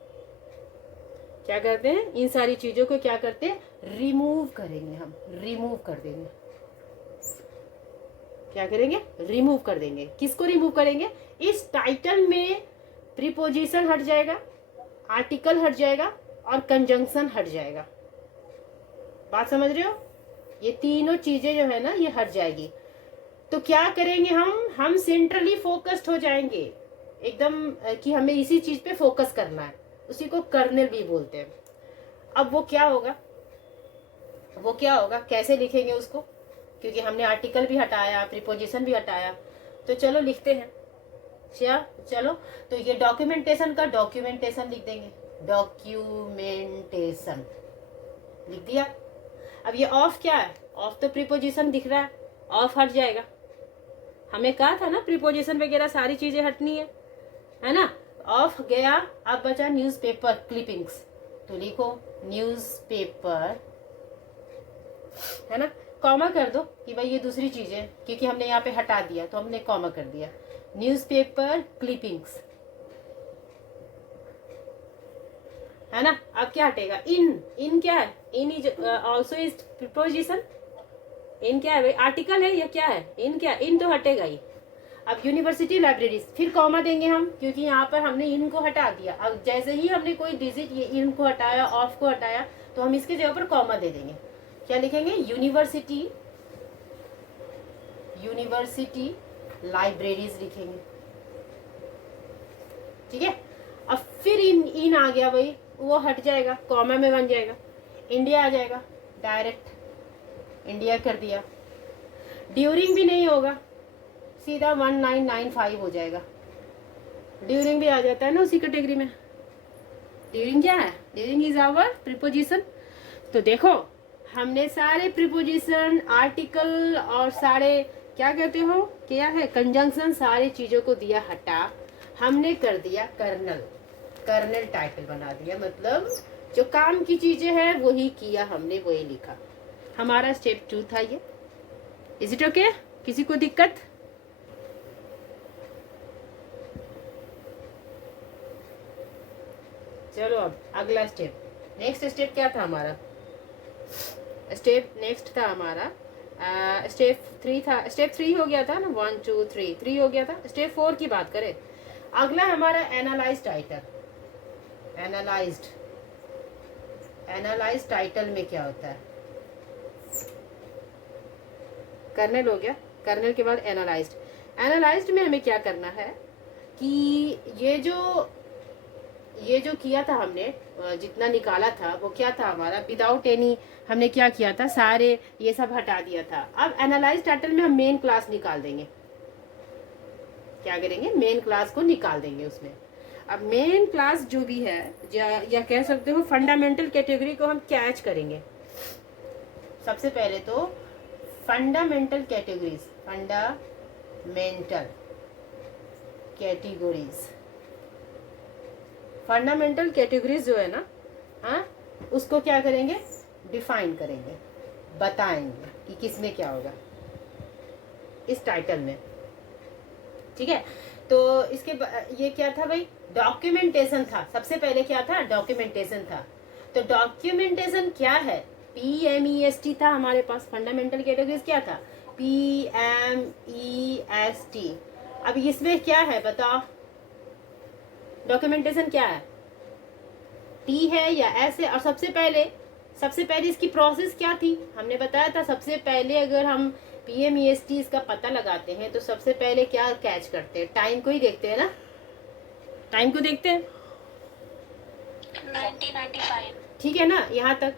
क्या करते हैं, इन सारी चीजों को क्या करते हैं, रिमूव करेंगे हम, रिमूव कर देंगे। क्या करेंगे, रिमूव कर देंगे। किसको रिमूव करेंगे, इस टाइटल में प्रीपोजिशन हट जाएगा, आर्टिकल हट जाएगा और कंजंक्शन हट जाएगा। बात समझ रहे हो, ये तीनों चीजें जो है ना ये हट जाएगी। तो क्या करेंगे हम सेंट्रली फोकस्ड हो जाएंगे एकदम, कि हमें इसी चीज पे फोकस करना है, उसी को कर्नल भी बोलते हैं। अब वो क्या होगा, कैसे लिखेंगे उसको, क्योंकि हमने आर्टिकल भी हटाया, प्रीपोजिशन भी हटाया। तो चलो लिखते हैं, चलो तो ये डॉक्यूमेंटेशन का डॉक्यूमेंटेशन लिख देंगे, डॉक्यूमेंटेशन लिख दिया। अब ये ऑफ क्या है, ऑफ तो प्रीपोजिशन दिख रहा है, ऑफ हट जाएगा, हमें कहा था ना प्रीपोजिशन वगैरह सारी चीजें हटनी है ना। ऑफ गया, अब बचा न्यूज़पेपर क्लिपिंग्स, तो लिखो न्यूज़पेपर, है ना। कॉमा कर दो कि भाई ये दूसरी चीज है, क्योंकि हमने यहाँ पे हटा दिया तो हमने कॉमा कर दिया। न्यूज़पेपर क्लिपिंग्स, है ना। अब क्या हटेगा, इन क्या है, इन इज ऑल्सो इज प्रीपोजिशन। इन क्या है भाई, आर्टिकल है या क्या है, इन क्या, इन तो हटेगा ही। अब यूनिवर्सिटी लाइब्रेरीज, फिर कॉमा देंगे हम, क्योंकि यहाँ पर हमने इन को हटा दिया। अब जैसे ही हमने कोई डिजिट ये इन को हटाया, ऑफ को हटाया, तो हम इसके जगह पर कॉमा दे देंगे। क्या लिखेंगे, यूनिवर्सिटी, यूनिवर्सिटी लाइब्रेरीज लिखेंगे, ठीक है। अब फिर इन आ गया भाई, वो हट जाएगा, कॉमा में बन जाएगा। इंडिया आ जाएगा, डायरेक्ट इंडिया कर दिया। ड्यूरिंग भी नहीं होगा, सीधा 1995 हो जाएगा। ड्यूरिंग भी आ जाता है ना उसी कैटेगरी में। ड्यूरिंग क्या है, ड्यूरिंग इज आवर प्रीपोजिशन। तो देखो हमने सारे प्रीपोजिशन, आर्टिकल और सारे क्या कहते हो, क्या है, कंजंक्शन, सारे चीजों को दिया हटा, हमने कर दिया कर्नल, कर्नल टाइटल बना दिया। मतलब जो काम की चीजें हैं वही किया हमने, वही लिखा। हमारा स्टेप 2 था ये। इज इट ओके, किसी को दिक्कत? चलो अब अगला स्टेप, नेक्स्ट स्टेप क्या था हमारा, स्टेप नेक्स्ट था हमारा स्टेप 3 था। स्टेप 3 हो गया था ना, 1 2 3 3 हो गया था। स्टेप 4 की बात करें, अगला हमारा analyse title. Analysed, analyse title में क्या होता है, कर्नल हो गया, कर्नल के बाद एनालाइज्ड। एनालाइज्ड में हमें क्या करना है कि ये जो किया था हमने, जितना निकाला था वो क्या था हमारा, विदाउट एनी, हमने क्या किया था, सारे ये सब हटा दिया था। अब एनालाइज टाइटल में हम मेन क्लास निकाल देंगे। क्या करेंगे, मेन क्लास को निकाल देंगे उसमें। अब मेन क्लास जो भी है, या कह सकते हो फंडामेंटल कैटेगरी को हम कैच करेंगे। सबसे पहले तो fundamental categories, fundamental categories, fundamental categories जो है ना, हाँ, उसको क्या करेंगे, डिफाइन करेंगे, बताएंगे कि किस में क्या होगा इस टाइटल में, ठीक है। तो इसके ये क्या था भाई, डॉक्यूमेंटेशन था। सबसे पहले क्या था, डॉक्यूमेंटेशन था। तो डॉक्यूमेंटेशन क्या है, PMEST था हमारे पास। फंडामेंटल कैटेगरीज क्या था, PMEST। अब इसमें क्या है बताओ, डॉक्यूमेंटेशन क्या है, T है या S है। और सबसे पहले इसकी प्रोसेस क्या थी, हमने बताया था। सबसे पहले अगर हम PMEST इसका पता लगाते हैं तो सबसे पहले क्या कैच करते हैं, टाइम को ही देखते हैं ना, टाइम को देखते हैं, 1995, ठीक है ना, यहाँ तक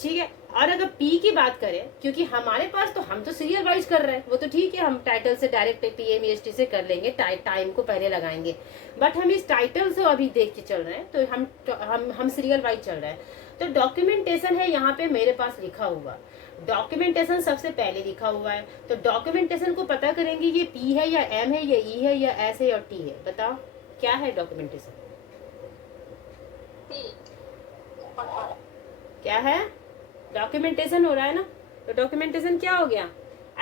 ठीक है। और अगर P की बात करें, क्योंकि हमारे पास तो हम तो सीरियल वाइज कर रहे हैं, वो तो ठीक है, हम टाइटल से डायरेक्ट PMEST से कर लेंगे, टाइम को पहले लगाएंगे। बट हम इस टाइटल से अभी देख के चल रहे हैं, तो हम सीरियल वाइज चल रहे हैं। तो डॉक्यूमेंटेशन है यहाँ पे मेरे पास लिखा हुआ, डॉक्यूमेंटेशन सबसे पहले लिखा हुआ है। तो डॉक्यूमेंटेशन को पता करेंगे ये P है या M है या E है या S है या T है, बताओ क्या है डॉक्यूमेंटेशन, क्या है, डॉक्यूमेंटेशन हो रहा है ना। तो डॉक्यूमेंटेशन क्या हो गया,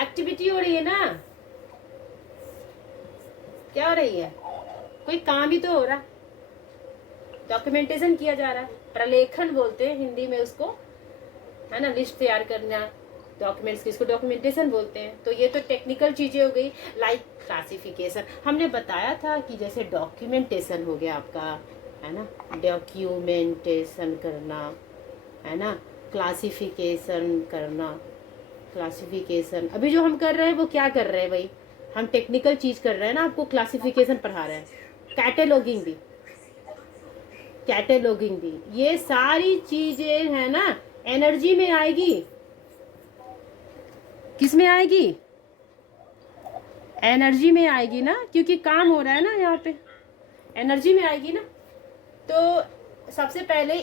एक्टिविटी हो रही है ना, क्या हो रही है, कोई काम ही तो हो रहा, डॉक्यूमेंटेशन किया जा रहा है। प्रलेखन बोलते हैं हिंदी में उसको, है ना, लिस्ट तैयार करना डॉक्यूमेंट्स की, इसको डॉक्यूमेंटेशन बोलते हैं। तो ये तो टेक्निकल चीजें हो गई, लाइक क्लासिफिकेशन। हमने बताया था कि जैसे डॉक्यूमेंटेशन हो गया आपका, है ना, डॉक्यूमेंटेशन करना, है ना, क्लासिफिकेशन करना, क्लासिफिकेशन। अभी जो हम कर रहे हैं वो क्या कर रहे हैं भाई, हम टेक्निकल चीज कर रहे हैं ना, आपको क्लासिफिकेशन पढ़ा रहे हैं। कैटेलॉगिंग भी, कैटेलॉगिंग भी, ये सारी चीजें है ना एनर्जी में आएगी, किस में आएगी, एनर्जी में आएगी ना, क्योंकि काम हो रहा है ना यहाँ पे, एनर्जी में आएगी ना। तो सबसे पहले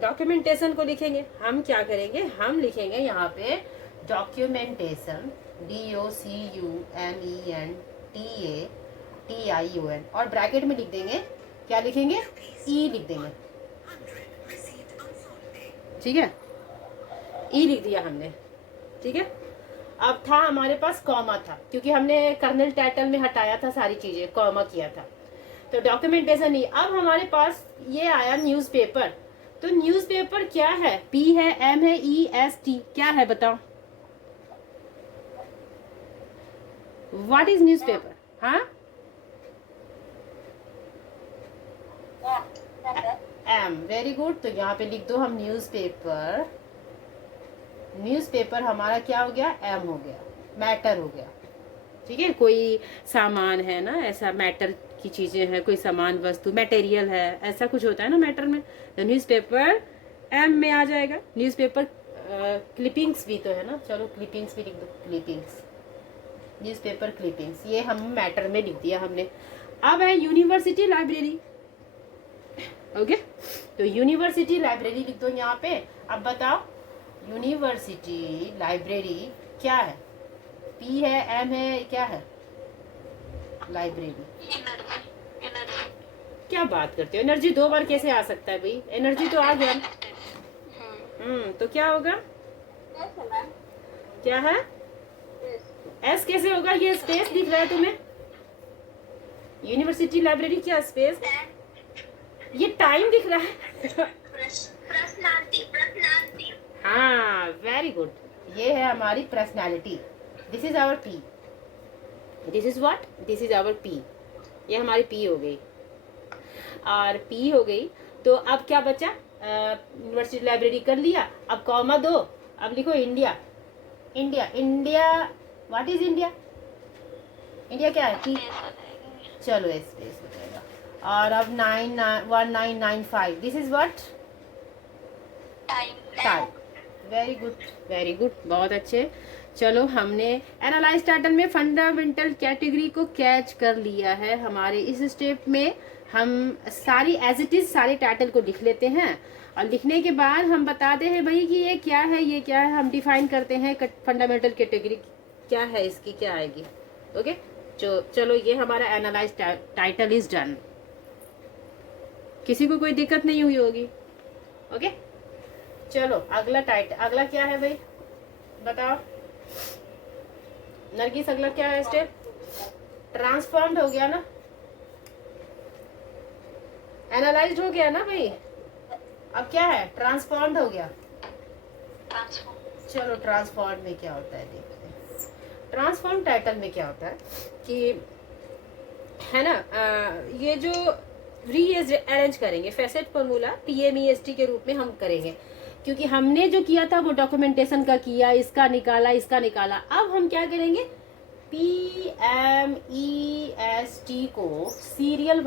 डॉक्यूमेंटेशन को लिखेंगे। हम क्या करेंगे, हम लिखेंगे यहाँ पे डॉक्यूमेंटेशन, TATION, और ब्रैकेट में लिख देंगे, क्या लिखेंगे, ई लिख देंगे, ठीक है, ई लिख दिया हमने, ठीक है। अब था हमारे पास कॉमा था, क्योंकि हमने कर्नल टाइटल में हटाया था सारी चीजें, कॉमा किया था, तो डॉक्यूमेंटेशन नहीं। अब हमारे पास ये आया न्यूज़पेपर, तो न्यूज़पेपर क्या है, P है, M है, EST, क्या है बताओ, व्हाट इज न्यूज़पेपर, हाँ, M, वेरी गुड। तो यहाँ पे लिख दो हम न्यूज़पेपर, न्यूज़पेपर हमारा क्या हो गया, M हो गया, मैटर हो गया, ठीक है। कोई सामान है ना, ऐसा मैटर की चीजें हैं, कोई सामान वस्तु मटेरियल है, ऐसा कुछ होता है ना मैटर में, तो न्यूज़पेपर M में आ जाएगा। न्यूज़पेपर क्लिपिंग्स भी तो है ना, चलो क्लिपिंग्स भी लिख दो, क्लिपिंग्स, न्यूज़पेपर क्लिपिंग्स, ये हम मैटर में लिख दिया हमने। अब है यूनिवर्सिटी लाइब्रेरी, ओके, तो यूनिवर्सिटी लाइब्रेरी लिख दो यहाँ पे। अब बताओ यूनिवर्सिटी लाइब्रेरी क्या है, P है, M है, क्या है, लाइब्रेरी, क्या बात करते हो, एनर्जी 2 बार कैसे आ सकता है भाई, एनर्जी तो आ गया। तो क्या होगा, क्या है, एस कैसे होगा, ये स्पेस दिख रहा है तुम्हें, यूनिवर्सिटी लाइब्रेरी क्या स्पेस, ये टाइम दिख रहा है हाँ, वेरी गुड, ये है हमारी personality, this is our P, this is what, this is our P, ये हमारी P हो गई, और P हो गई। तो अब क्या बचा, यूनिवर्सिटी लाइब्रेरी कर लिया, अब कॉमा दो, अब लिखो India, India, India, what is India, India क्या है, P, चलो स्पेस हो जाएगा, और अब 1995, this is what, time, very good, very good, बहुत अच्छे। चलो हमने एनालाइज टाइटल में फंडामेंटल कैटेगरी को कैच कर लिया है। हमारे इस स्टेप में हम सारी एज इट इज सारे टाइटल को लिख लेते हैं, और लिखने के बाद हम बताते हैं भाई कि ये क्या है, ये क्या है, हम डिफाइन करते हैं फंडामेंटल कैटेगरी क्या है, इसकी क्या आएगी, ओके। चलो ये हमारा एनालाइज टाइटल इज डन, किसी को कोई दिक्कत नहीं हुई होगी, ओके। चलो अगला अगला क्या है भाई, बताओ नरगिस, अगला क्या है स्टेप, ट्रांसफॉर्म्ड हो गया ना, एनालाइज्ड हो गया ना भाई, अब क्या है, ट्रांसफॉर्म्ड हो गया। चलो ट्रांसफॉर्म में क्या होता है देखते हैं, ट्रांसफॉर्म टाइटल में क्या होता है कि है ना, ये जो रीअरेंज करेंगे, फैसेट फॉर्मूला PMEST के रूप में हम करेंगे, क्योंकि हमने जो किया था वो डॉक्यूमेंटेशन का किया, इसका निकाला, इसका निकाला। अब हम क्या करेंगे, PMEST को सीरियल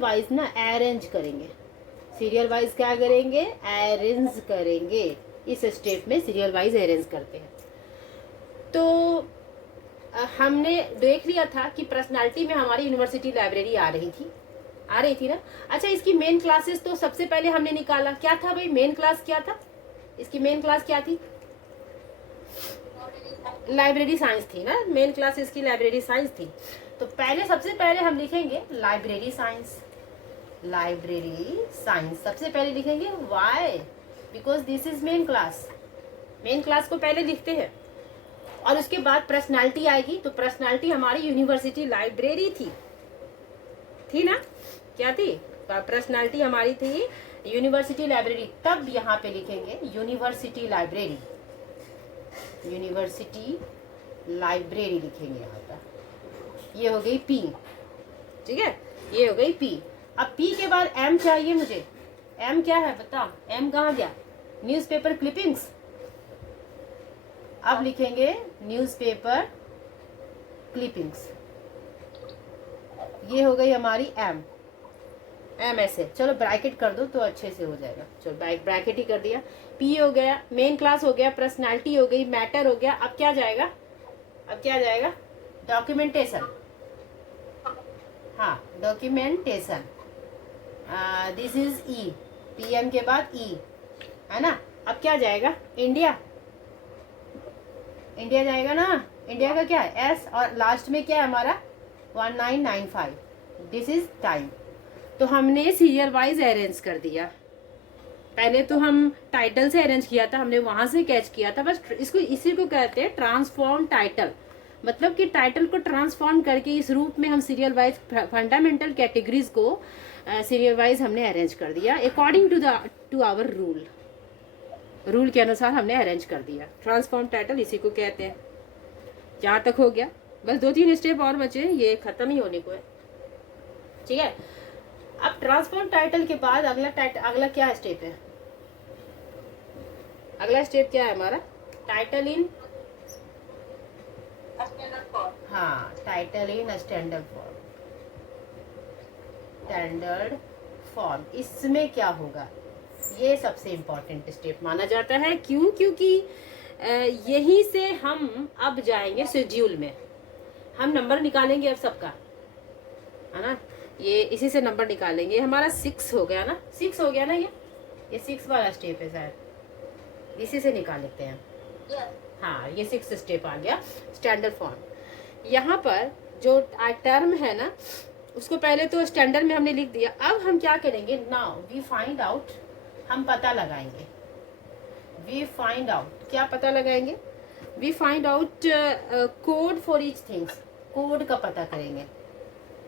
वाइज ना अरेंज करेंगे, सीरियल वाइज क्या करेंगे, अरेंज करेंगे, इस स्टेप में सीरियल वाइज अरेंज करते हैं। तो हमने देख लिया था कि पर्सनालिटी में हमारी यूनिवर्सिटी लाइब्रेरी आ रही थी ना। अच्छा, इसकी मेन क्लासेस तो सबसे पहले हमने निकाला, क्या था भाई, मेन क्लास क्या था, इसकी मेन क्लास क्या थी, लाइब्रेरी साइंस थी ना, मेन क्लास इसकी लाइब्रेरी साइंस थी। तो सबसे पहले हम लिखेंगे लाइब्रेरी साइंस, लाइब्रेरी साइंस सबसे पहले लिखेंगे, why, because this is main class, main class को पहले लिखते हैं, और उसके बाद पर्सनालिटी आएगी। तो पर्सनालिटी हमारी यूनिवर्सिटी लाइब्रेरी थी ना, क्या थी, पर्सनालिटी हमारी थी यूनिवर्सिटी लाइब्रेरी, तब यहाँ पे लिखेंगे यूनिवर्सिटी लाइब्रेरी, यूनिवर्सिटी लाइब्रेरी लिखेंगे यहाँ पर, ये हो गई P, ठीक है, ये हो गई P। अब P के बाद M चाहिए मुझे, M क्या है बता, M कहाँ गया, न्यूज़पेपर क्लिपिंग्स, अब लिखेंगे न्यूज़पेपर क्लिपिंग्स, ये हो गई हमारी M ऐसे, चलो ब्रैकेट कर दो तो अच्छे से हो जाएगा, चलो ब्रैकेट ही कर दिया। P हो गया, मेन क्लास हो गया, पर्सनालिटी हो गई, मैटर हो गया, अब क्या जाएगा, डॉक्यूमेंटेशन, हाँ documentation, this is E, PM के बाद E है ना। अब क्या जाएगा, इंडिया जाएगा ना, इंडिया का क्या है एस, और लास्ट में क्या है हमारा 1995, दिस इज टाइम। तो हमने सीरियल वाइज अरेंज कर दिया। पहले तो हम टाइटल से अरेंज किया था, हमने वहां से कैच किया था, बस इसको इसी को कहते हैं ट्रांसफॉर्म टाइटल। मतलब कि टाइटल को ट्रांसफॉर्म करके इस रूप में हम सीरियल वाइज फंडामेंटल कैटेगरीज को सीरियल वाइज हमने अरेंज कर दिया अकॉर्डिंग टू आवर रूल के अनुसार हमने अरेंज कर दिया। ट्रांसफॉर्म टाइटल इसी को कहते हैं। जहाँ तक हो गया, बस 2-3 स्टेप और बचे, ये खत्म ही होने को है। ठीक है, अब ट्रांसफॉर्म टाइटल के बाद अगला क्या स्टेप है? अगला स्टेप क्या है हमारा? टाइटल इन, हाँ, title in standard form. Standard form, इसमें क्या होगा? ये सबसे इम्पोर्टेंट स्टेप माना जाता है। क्यों? क्योंकि यहीं से हम अब जाएंगे शेड्यूल में, हम नंबर निकालेंगे अब सबका, है ना। ये इसी से नंबर निकालेंगे। हमारा 6 हो गया ना, 6 हो गया ना, ये 6 वाला स्टेप है शायद, इसी से निकाल लेते हैं। हाँ, ये 6 स्टेप आ गया स्टैंडर्ड फॉर्म। यहाँ पर जो टर्म है ना, उसको पहले तो स्टैंडर्ड में हमने लिख दिया। अब हम क्या करेंगे? नाउ वी फाइंड आउट, हम पता लगाएंगे। वी फाइंड आउट, क्या पता लगाएंगे? We find out code for each things, code का पता करेंगे।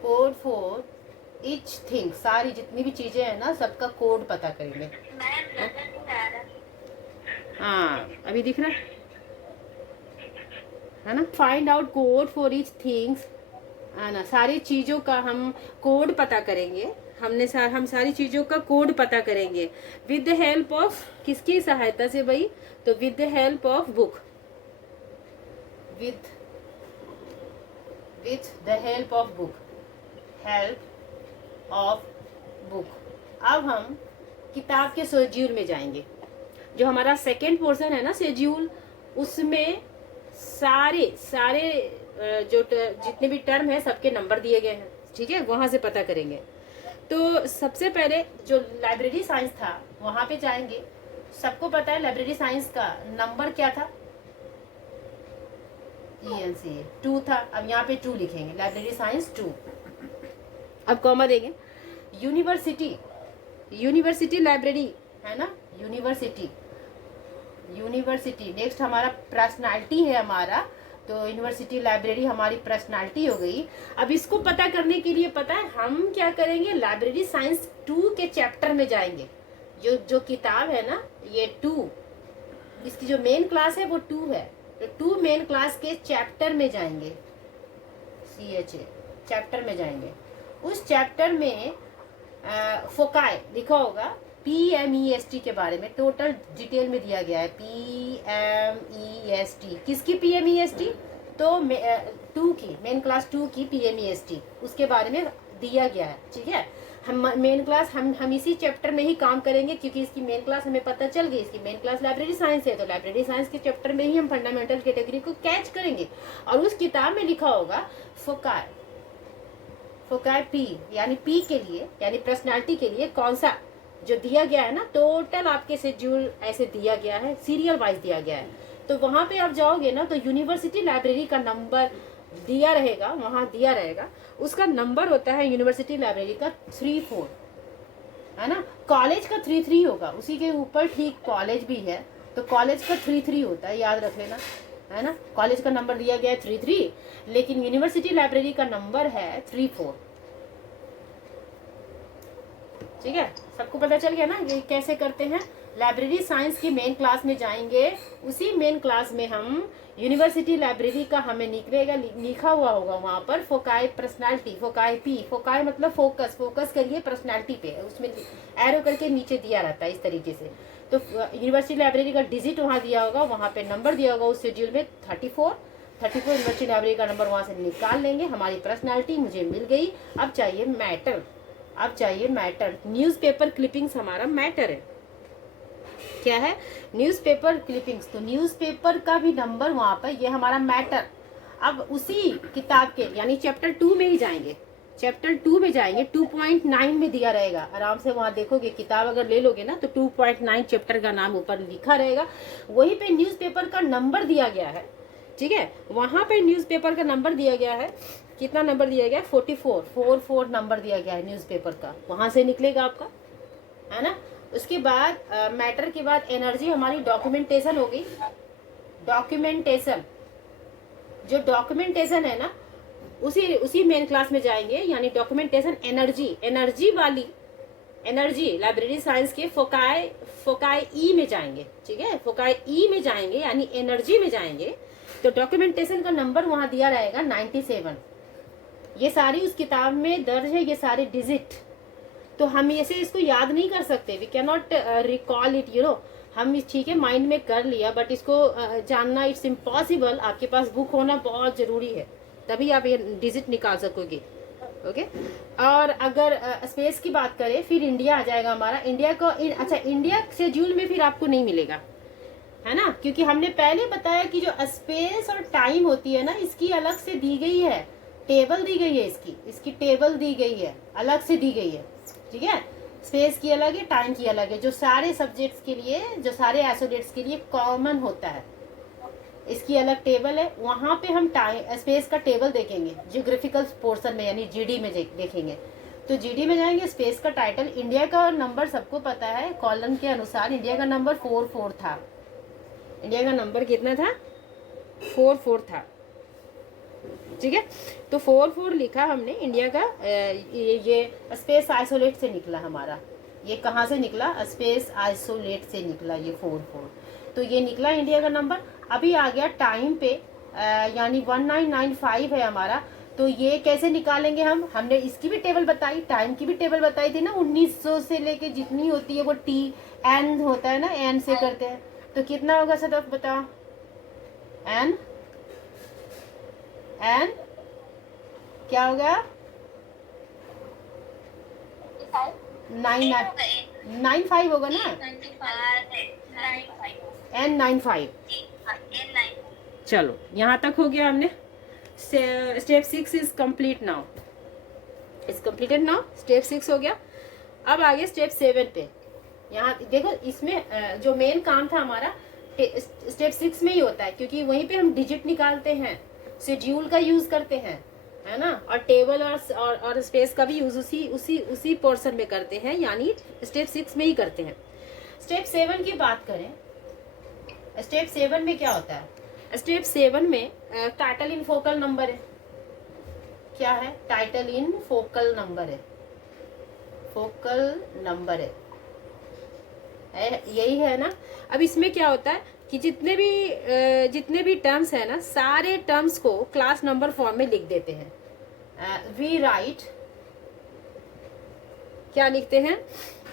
कोड फॉर ईच थिंग, सारी जितनी भी चीजें हैं ना, सबका कोड पता करेंगे। हाँ, अभी दिख रहा है ना। Find out code for each things, है ना। सारी चीजों का हम कोड पता करेंगे। हम सारी चीजों का कोड पता करेंगे विद द हेल्प ऑफ, किसकी सहायता से भाई? तो with the help of book, with the help of book, help of book. अब हम किताब के शेड्यूल में जाएंगे। जो हमारा सेकेंड पोर्शन है ना शेड्यूल, उसमें सारे जो जितने भी टर्म है सबके नंबर दिए गए हैं। ठीक है, वहां से पता करेंगे। तो सबसे पहले जो लाइब्रेरी साइंस था वहां पे जाएंगे। सबको पता है लाइब्रेरी साइंस का नंबर क्या था? ENC 2 था। अब यहाँ पे 2 लिखेंगे, लाइब्रेरी साइंस 2। अब कॉमा देंगे। यूनिवर्सिटी लाइब्रेरी है ना, यूनिवर्सिटी। नेक्स्ट हमारा पर्सनालिटी है हमारा, तो यूनिवर्सिटी लाइब्रेरी हमारी पर्सनालिटी हो गई। अब इसको पता करने के लिए पता है हम क्या करेंगे? लाइब्रेरी साइंस 2 के चैप्टर में जाएंगे। जो किताब है ना, ये 2, इसकी जो मेन क्लास है वो 2 है, तो 2 मेन क्लास के चैप्टर में जाएंगे। CHA चैप्टर में जाएंगे। उस चैप्टर में फोकाई लिखा होगा, PMEST के बारे में टोटल डिटेल में दिया गया है। PMEST, किसकी PMEST? तो 2 की, मेन क्लास 2 की PMEST, उसके बारे में दिया गया है। ठीक है, हम मेन क्लास हम इसी चैप्टर में ही काम करेंगे, क्योंकि इसकी मेन क्लास हमें पता चल गई। इसकी मेन क्लास लाइब्रेरी साइंस है, तो लाइब्रेरी साइंस के चैप्टर में ही हम फंडामेंटल कैटेगरी को कैच करेंगे। और उस किताब में लिखा होगा फोकाई P, यानी P के लिए, यानी पर्सनालिटी के लिए कौन सा जो दिया गया है ना, टोटल आपके शेड्यूल ऐसे दिया गया है, सीरियल वाइज दिया गया है। तो वहां पे आप जाओगे ना, तो यूनिवर्सिटी लाइब्रेरी का नंबर दिया रहेगा, वहां दिया रहेगा। उसका नंबर होता है यूनिवर्सिटी लाइब्रेरी का 34, है ना। कॉलेज का 33 होगा, उसी के ऊपर ठीक कॉलेज भी है, तो कॉलेज का 33 होता है, याद रख लेना, है ना। कॉलेज का नंबर दिया गया है 33, लेकिन यूनिवर्सिटी लाइब्रेरी का नंबर है 34। ठीक है, सबको पता चल गया ना ये कैसे करते हैं। लाइब्रेरी साइंस की मेन क्लास में जाएंगे, उसी मेन क्लास में हम यूनिवर्सिटी लाइब्रेरी का हमें निकलेगा, लिखा हुआ होगा वहां पर foci personality, foci P, foci मतलब फोकस करिए पर्सनालिटी पे, उसमें एरो करके नीचे दिया रहता है इस तरीके से। तो यूनिवर्सिटी लाइब्रेरी का डिजिट वहाँ दिया होगा, वहाँ पे नंबर दिया होगा उस शेड्यूल में 34 यूनिवर्सिटी लाइब्रेरी का नंबर वहाँ से निकाल लेंगे। हमारी पर्सनालिटी मुझे मिल गई। अब चाहिए मैटर, न्यूज़पेपर क्लिपिंग्स हमारा मैटर है। क्या है? Newspaper clippings. तो न्यूज़पेपर का भी नंबर वहां पर, ये हमारा मैटर। अब उसी किताब के यानी चैप्टर 2 में ही जाएंगे। चैप्टर 2 में जाएंगे, 2.9 में दिया रहेगा। आराम से वहां देखोगे, किताब अगर ले लोगे ना, तो 2.9 चैप्टर का नाम ऊपर लिखा रहेगा। वहीं पे न्यूज़पेपर का नंबर दिया गया है ठीक है। वहाँ पे न्यूज़पेपर का नंबर दिया गया है, कितना नंबर दिया गया है, 44 नंबर दिया गया है न्यूज़पेपर का, वहाँ से निकलेगा आपका, है ना। उसके बाद मैटर के बाद एनर्जी हमारी डॉक्यूमेंटेशन हो गई। डॉक्यूमेंटेशन, जो डॉक्यूमेंटेशन है ना, उसी मेन क्लास में जाएंगे, यानी डॉक्यूमेंटेशन एनर्जी वाली, एनर्जी लाइब्रेरी साइंस के फोकाई ई में जाएंगे, ठीक है, फोकाई ई में जाएंगे यानी एनर्जी में जाएंगे। तो डॉक्यूमेंटेशन का नंबर वहां दिया रहेगा 97। ये सारी उस किताब में दर्ज है, ये सारे डिजिट। तो हम ऐसे इसको याद नहीं कर सकते, we can not recall it, you know. हम ठीक है माइंड में कर लिया, बट इसको जानना इट्स इम्पॉसिबल। आपके पास बुक होना बहुत जरूरी है, तभी आप ये डिजिट निकाल सकोगे। ओके। और अगर स्पेस की बात करें, फिर इंडिया आ जाएगा हमारा। इंडिया को अच्छा, इंडिया शेड्यूल में फिर आपको नहीं मिलेगा, है ना, क्योंकि हमने पहले बताया कि जो स्पेस और टाइम होती है ना, इसकी अलग से दी गई है, टेबल दी गई है, इसकी टेबल दी गई है, अलग से दी गई है, ठीक है। स्पेस की अलग है, टाइम की अलग है, जो सारे सब्जेक्ट्स के लिए, जो सारे एसोसिएट्स के लिए कॉमन होता है, इसकी अलग टेबल है। वहाँ पे हम टाइम स्पेस का टेबल देखेंगे ज्योग्राफिकल पोर्शन में, यानी जीडी में देखेंगे। तो जीडी में जाएंगे, स्पेस का टाइटल, इंडिया का नंबर सबको पता है, कॉलम के अनुसार इंडिया का नंबर 44 था। इंडिया का नंबर कितना था, 44 था, ठीक है। तो 44 लिखा हमने इंडिया का। ये स्पेस आइसोलेट से निकला हमारा, ये कहाँ से निकला, स्पेस आइसोलेट से निकला ये 44। तो ये निकला इंडिया का नंबर। अभी आ गया टाइम पे, यानी 1995 है हमारा। तो ये कैसे निकालेंगे हमने इसकी भी टेबल बताई, टाइम की भी टेबल बताई थी ना। 1900 से लेके जितनी होती है वो टी एन होता है ना, एन से करते हैं। तो कितना होगा सदफ बताओ, एन क्या होगा, 995 होगा ना, N95। चलो यहाँ तक हो गया हमने। Step 6 is complete now, is completed now. Step 6 हो गया। अब आगे स्टेप 7 पे। यहाँ देखो, इसमें जो मेन काम था हमारा स्टेप 6 में ही होता है, क्योंकि वहीं पे हम डिजिट निकालते हैं, शेड्यूल का यूज करते हैं, है ना, और टेबल और स्पेस का भी यूज उसी पोर्शन में करते हैं, यानी स्टेप 6 में ही करते हैं। स्टेप 7 की बात करें, स्टेप 7 में क्या होता है, स्टेप 7 में टाइटल इन फोकल नंबर है। क्या है, टाइटल इन फोकल नंबर है, फोकल नंबर है, यही है ना। अब इसमें क्या होता है कि जितने भी टर्म्स है ना, सारे टर्म्स को क्लास नंबर फॉर्म में लिख देते हैं। वी राइट, क्या लिखते हैं,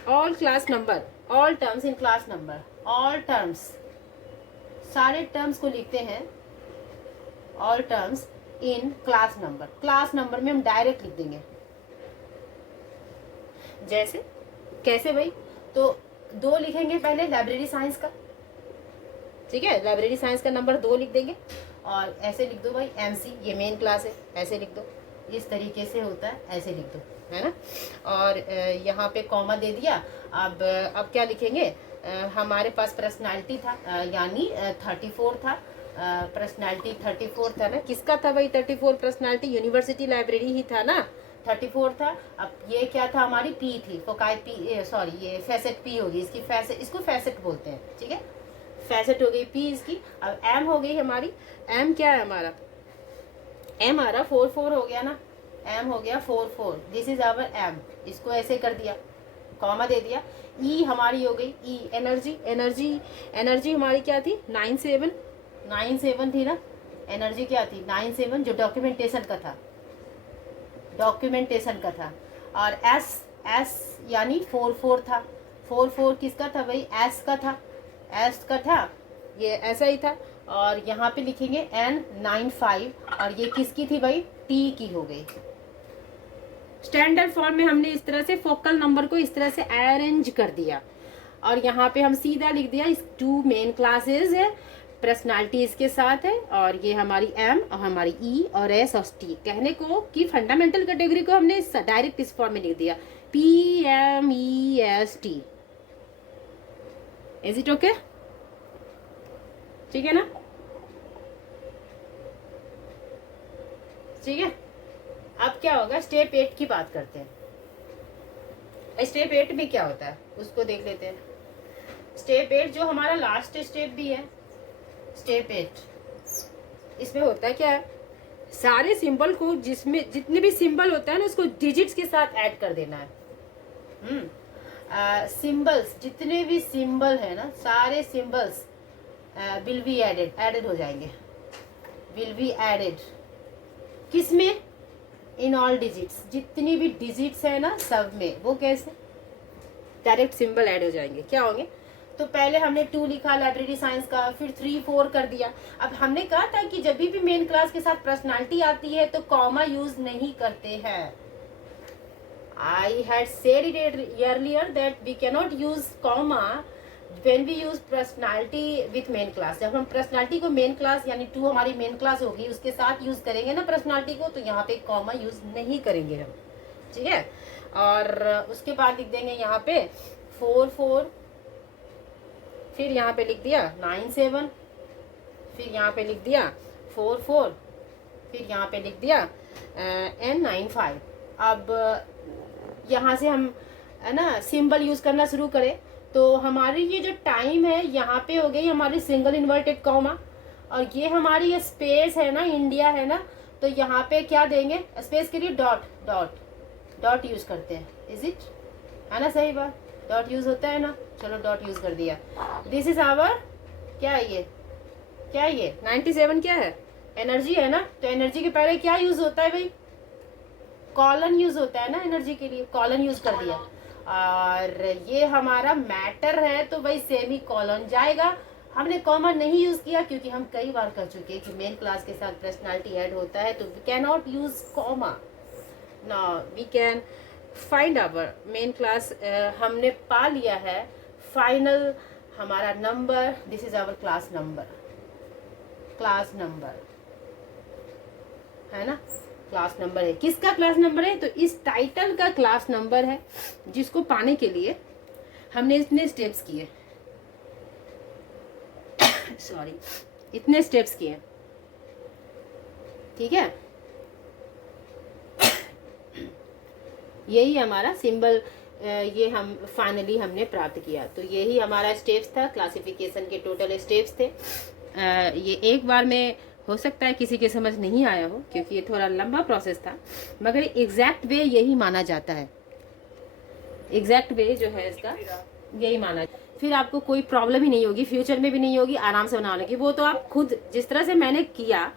all class number, all terms in class number, all terms, सारे टर्म्स को लिखते हैं, all terms in class number. Class number में हम डायरेक्ट लिख देंगे। जैसे कैसे भाई, तो 2 लिखेंगे पहले लाइब्रेरी साइंस का, ठीक है, लाइब्रेरी साइंस का नंबर 2 लिख देंगे। और ऐसे लिख दो भाई MC, ये मेन क्लास है, ऐसे लिख दो, इस तरीके से होता है, ऐसे लिख दो, है ना। और यहाँ पे कॉमा दे दिया। अब क्या लिखेंगे, हमारे पास पर्सनालिटी था, यानी 34 था, पर्सनालिटी 34 था ना। किसका था भाई 34 पर्सनालिटी, यूनिवर्सिटी लाइब्रेरी ही था ना, 34 था। अब ये क्या था, हमारी P थी, फोकाई P, सॉरी ये फैसेट P होगी, इसकी फैसेट, इसको फैसेट बोलते हैं, ठीक है, फैसेट हो गई P इसकी। अब M हो गई हमारी, M क्या है हमारा, M हमारा 44 हो गया ना, M हो गया 44, दिस इज आवर M, इसको ऐसे कर दिया, कॉमा दे दिया। E हमारी हो गई E, एनर्जी हमारी क्या थी, 97 थी ना, एनर्जी क्या थी 97, जो डॉक्यूमेंटेशन का था। और S यानी 44 था, 44 किसका था भाई, S का था, ये ऐसा ही था। और यहाँ पे लिखेंगे N95, और ये किसकी थी भाई, T की हो गई। स्टैंडर्ड फॉर्म में हमने इस तरह से फोकल नंबर को इस तरह से अरेंज कर दिया। और यहाँ पे हम सीधा लिख दिया, इस 2 मेन क्लासेस है, पर्सनालिटी इसके साथ है, और ये हमारी M और हमारी E और S और T। कहने को कि फंडामेंटल कैटेगरी को हमने डायरेक्ट इस फॉर्म में लिख दिया, PMEST। इज इट ओके, ठीक है ना। ठीक है, अब क्या होगा, स्टेप 8 की बात करते हैं। स्टेप 8 में क्या होता है उसको देख लेते हैं। स्टेप 8 जो हमारा लास्ट स्टेप भी है, स्टेप 8, इसमें होता है क्या है, सारे सिंबल को, जिसमें जितने भी सिंबल होता है ना उसको डिजिट्स के साथ ऐड कर देना है। सिंबल्स, जितने भी सिंबल है ना, सारे सिंबल्स विल बी एडेड हो जाएंगे, विल बी एडेड किस में, इन ऑल डिजिट्स, जितनी भी डिजिट्स है ना सब में, वो कैसे, डायरेक्ट सिंबल ऐड हो जाएंगे। क्या होंगे, तो पहले हमने 2 लिखा लाइब्रेरी साइंस का, फिर 3 4 कर दिया। अब हमने कहा था कि जब भी मेन क्लास के साथ पर्सनालिटी आती है तो कॉमा यूज नहीं करते हैं। I had said it earlier that we cannot use comma when we use personality with main class। जब हम पर्सनालिटी को मेन क्लास यानी 2 हमारी मेन क्लास होगी उसके साथ यूज करेंगे ना पर्सनालिटी को, तो यहाँ पे कॉमा यूज नहीं करेंगे हम, ठीक है। और उसके बाद लिख देंगे यहाँ पे 4 4, फिर यहाँ पे लिख दिया 9 7, फिर यहाँ पे लिख दिया 4 4, फिर यहाँ पे लिख दिया n 9 5। अब यहाँ से हम है ना सिंबल यूज करना शुरू करें तो हमारी ये जो टाइम है यहाँ पे हो गई हमारी सिंगल इन्वर्टेड कॉमा, और ये हमारी ये स्पेस है ना, इंडिया है ना, तो यहाँ पे क्या देंगे, स्पेस के लिए डॉट डॉट डॉट यूज करते हैं। इज इट, है ना सही बात, डॉट यूज होता है ना, चलो डॉट यूज कर दिया। दिस इज आवर, क्या है ये, क्या है ये 97 क्या है, एनर्जी है ना, तो एनर्जी के पहले क्या यूज होता है भाई, कॉलन यूज होता है ना एनर्जी के लिए, कॉलन यूज कर दिया। और ये हमारा मैटर है तो भाई सेमी कॉलन जाएगा। हमने कॉमा नहीं यूज किया क्योंकि हम कई बार कर चुके हैं कि मेन क्लास के साथ पर्सनालिटी ऐड होता है तो we can not use comma. Now we can find our main class, हमने पा लिया है फाइनल हमारा number, this is our class number, class number है ना, क्लास नंबर है। किसका क्लास नंबर है, तो इस टाइटल का क्लास नंबर है, जिसको पाने के लिए हमने इतने स्टेप्स किए सॉरी, इतने स्टेप्स किए, ठीक है। यही हमारा सिंबल, ये हम फाइनली हमने प्राप्त किया। तो यही हमारा स्टेप्स था, क्लासिफिकेशन के टोटल स्टेप्स थे। ये एक बार में हो सकता है किसी के समझ नहीं आया हो क्योंकि ये थोड़ा लंबा प्रोसेस था, मगर एग्जैक्ट वे यही माना जाता है, एग्जैक्ट वे जो है इसका यही माना। फिर आपको कोई प्रॉब्लम ही नहीं होगी, फ्यूचर में भी नहीं होगी, आराम से बना लेगी। वो तो आप खुद, जिस तरह से मैंने किया,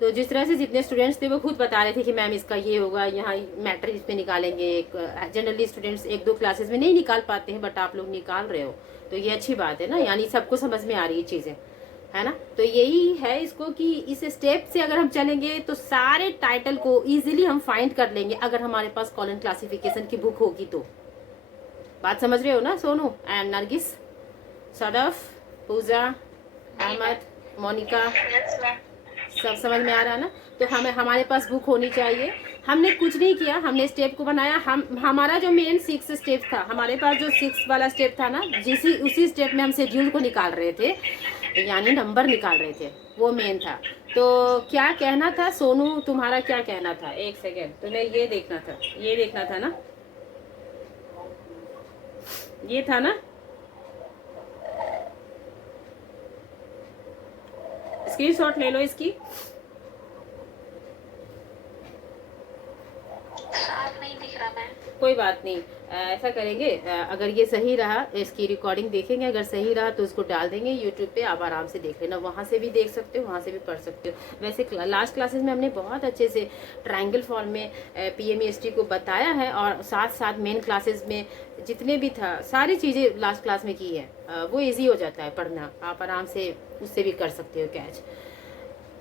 तो जिस तरह से जितने स्टूडेंट्स थे वो खुद बता रहे थे कि मैम इसका ये होगा, यहाँ मैटर इस पे निकालेंगे। जनरली स्टूडेंट्स 1-2 क्लासेस में नहीं निकाल पाते हैं, बट आप लोग निकाल रहे हो तो ये अच्छी बात है ना, यानी सबको समझ में आ रही है चीज़ें, है ना। तो यही है इसको कि इस स्टेप से अगर हम चलेंगे तो सारे टाइटल को इजीली हम फाइंड कर लेंगे अगर हमारे पास कॉलन क्लासिफिकेशन की बुक होगी तो। बात समझ रहे हो ना सोनू एंड नरगिस, सदफ, पूजा, अहमद, मोनिका, सब समझ में आ रहा है ना। तो हमें हमारे पास बुक होनी चाहिए। हमने कुछ नहीं किया, हमने स्टेप को बनाया। हमारा जो मेन 6 स्टेप था, हमारे पास जो 6 वाला स्टेप था ना, उसी स्टेप में हम शेड्यूल को निकाल रहे थे, यानी नंबर निकाल रहे थे, वो मेन था। तो क्या कहना था सोनू, तुम्हारा क्या कहना था? एक सेकेंड, तुम्हें ये देखना था, ये देखना था ना, ये था ना, स्क्रीनशॉट ले लो इसकी। नहीं दिख रहा मैं, कोई बात नहीं, ऐसा करेंगे, अगर ये सही रहा इसकी रिकॉर्डिंग देखेंगे, अगर सही रहा तो उसको डाल देंगे यूट्यूब पे, आप आराम से देख लेना, वहाँ से भी देख सकते हो, वहाँ से भी पढ़ सकते हो। वैसे लास्ट क्लासेस में हमने बहुत अच्छे से ट्रायंगल फॉर्म में PMEST को बताया है, और साथ साथ मेन क्लासेस में जितने भी था सारी चीज़ें लास्ट क्लास में की है। वो ईजी हो जाता है पढ़ना, आप आराम से उससे भी कर सकते हो कैच।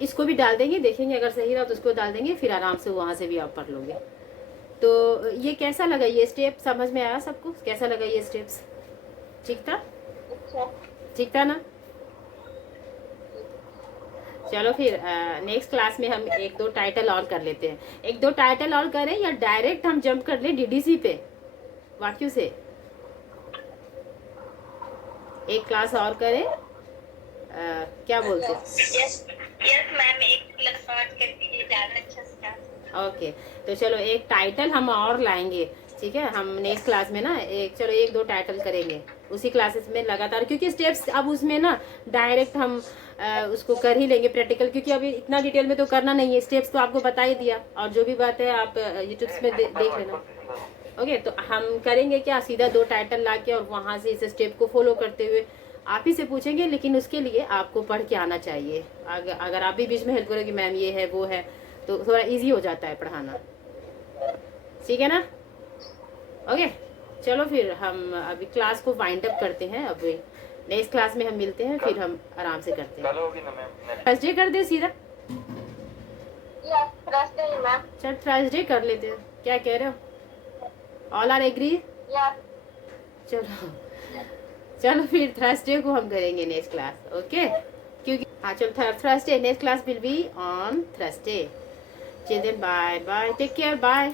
इसको भी डाल देंगे, देखेंगे अगर सही रहा तो उसको डाल देंगे, फिर आराम से वहाँ से भी आप पढ़ लोगे। तो ये कैसा लगा, ये स्टेप समझ में आया सबको? कैसा लगा ये स्टेप्स? ठीक था? ठीक था ना? चलो फिर नेक्स्ट क्लास में हम 1-2 टाइटल और कर लेते हैं। 1-2 टाइटल और करें या डायरेक्ट हम जंप कर लें DDC पे? व्हाट यू से? एक क्लास और करें, क्या बोलते हैं? यस मैम, एक क्लास और कर दीजिए, ज़्यादा अच्छा से। ओके, तो चलो एक टाइटल हम और लाएंगे, ठीक है। हम नेक्स्ट क्लास में ना चलो एक दो टाइटल करेंगे उसी क्लासेस में लगातार, क्योंकि स्टेप्स अब उसमें ना डायरेक्ट हम उसको कर ही लेंगे प्रैक्टिकल, क्योंकि अभी इतना डिटेल में तो करना नहीं है। स्टेप्स तो आपको बता ही दिया, और जो भी बात है आप यूट्यूब में देख लेना। ओके, तो हम करेंगे क्या, सीधा दो टाइटल ला के और वहाँ से इस स्टेप को फॉलो करते हुए आप ही से पूछेंगे, लेकिन उसके लिए आपको पढ़ के आना चाहिए। अगर आप भी बीच में हेल्प करोगे मैम ये है वो है, तो थोड़ा इजी हो जाता है पढ़ाना, ठीक है ना। ओके, चलो फिर हम अभी क्लास को वाइंड अप करते हैं। अभी नेक्स्ट क्लास में हम मिलते हैं, फिर हम आराम से करते हैं। थर्सडे कर दे सीधा, चल थर्सडे कर लेते हैं, क्या कह रहे हो, ऑल आर एग्री। चलो चलो फिर थर्सडे को हम करेंगे नेक्स्ट क्लास, ओके। क्योंकि हाँ चलो Thursday next class will be on Thursday. Children bye bye, take care, bye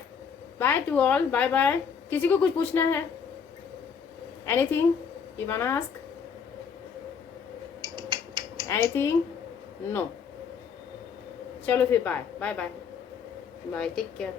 bye to all, bye bye. किसी को कुछ पूछना है, anything you want ask, anything, no. चलो फिर bye bye bye bye, take care.